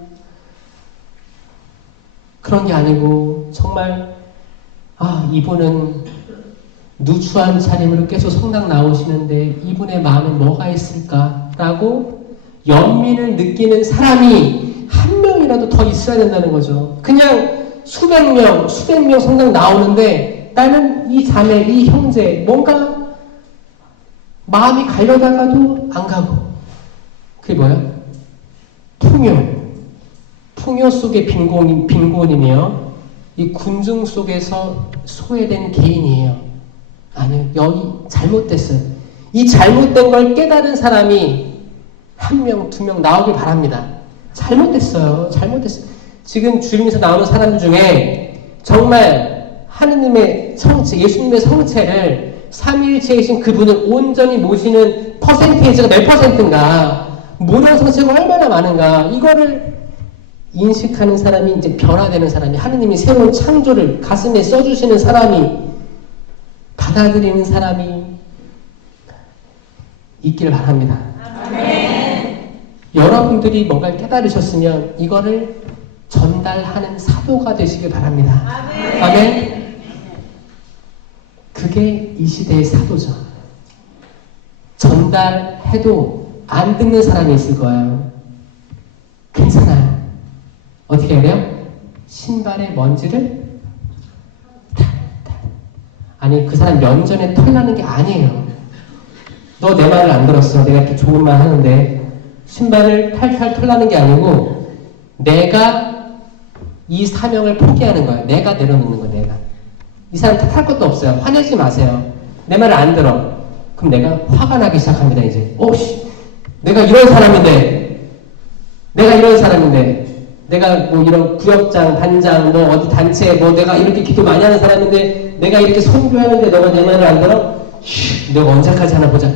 그런 게 아니고 정말 이분은 누추한 차림으로 계속 성당 나오시는데 이분의 마음에 뭐가 있을까라고 연민을 느끼는 사람이 한 명이라도 더 있어야 된다는 거죠. 그냥 수백 명 성당 나오는데 나는 이 자매, 이 형제 뭔가 마음이 가려다가도 안 가고 그게 뭐야? 풍요 속의 빈곤이며 이 군중 속에서 소외된 개인이에요. 아니요, 여기 잘못됐어요. 이 잘못된 걸 깨달은 사람이 1명, 2명 나오길 바랍니다. 잘못됐어요. 지금 주님에서 나오는 사람 중에 정말 하느님의 성체, 예수님의 성체를 삼위일체이신 그분을 온전히 모시는 퍼센테이지가 몇 퍼센트인가, 모든 성체가 얼마나 많은가, 이거를 인식하는 사람이 이제 변화되는 사람이, 하느님이 새로운 창조를 가슴에 써주시는 사람이, 받아들이는 사람이 있길 바랍니다. 아멘. 여러분들이 뭔가를 깨달으셨으면 이거를 전달하는 사도가 되시길 바랍니다. 아멘. 아멘. 그게 이 시대의 사도죠. 전달해도 안 듣는 사람이 있을 거예요. 괜찮아요. 어떻게 해요? 신발의 먼지를 아니 그 사람 면전에 털나는 게 아니에요. 너 내 말을 안 들었어. 내가 이렇게 좋은 말 하는데 신발을 탈탈 털나는 게 아니고 내가 이 사명을 포기하는 거예요. 내가 내려놓는 거예요. 내가 이 사람 탓할 것도 없어요. 화내지 마세요. 내 말을 안 들어. 그럼 내가 화가 나기 시작합니다. 이제 내가 이런 사람인데 내가 뭐 이런 구역장, 단장, 뭐 어디 단체, 뭐 내가 이렇게 기도 많이 하는 사람인데 내가 이렇게 선교하는데 너가 내 말을 안 들어? 내가 언제까지 하나 보자.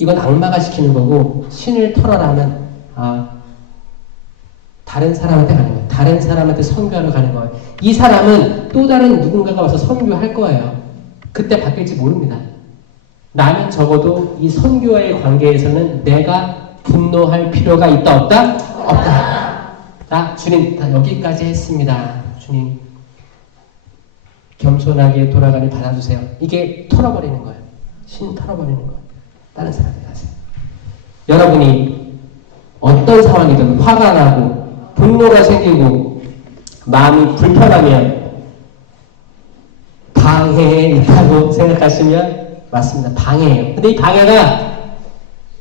이건 악마가 시키는 거고, 신을 털어라면 다른 사람한테 가는 거예요. 다른 사람한테 선교하러 가는 거예요. 이 사람은 또 다른 누군가가 와서 선교할 거예요. 그때 바뀔지 모릅니다. 나는 적어도 이 선교와의 관계에서는 내가 분노할 필요가 있다 없다? 없다. 나 주님 다 여기까지 했습니다. 주님 겸손하게 돌아가니 받아주세요. 이게 털어버리는 거예요. 신 털어버리는 거예요. 다른 사람한테 가세요. 여러분이 어떤 상황이든 화가 나고 분노가 생기고 마음이 불편하면 방해에 있다고 생각하시면 맞습니다. 방해예요. 근데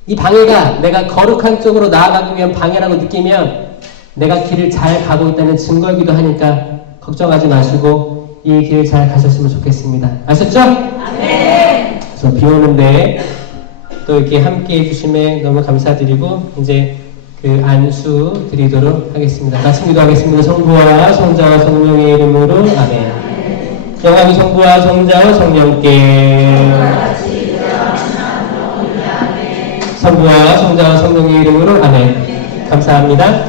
이 방해가 내가 거룩한 쪽으로 나아가기 위한 방해라고 느끼면 내가 길을 잘 가고 있다는 증거이기도 하니까 걱정하지 마시고 이 길을 잘 가셨으면 좋겠습니다. 아셨죠? 네. 그래서 비 오는데 또 이렇게 함께 해주심에 너무 감사드리고 이제 그 안수 드리도록 하겠습니다. 같이 기도하겠습니다. 성부와 성자와 성령의 이름으로 아멘. 영광이 성부와 성자와 성령께 성부와 성자와 성령의 이름으로 아멘. 감사합니다.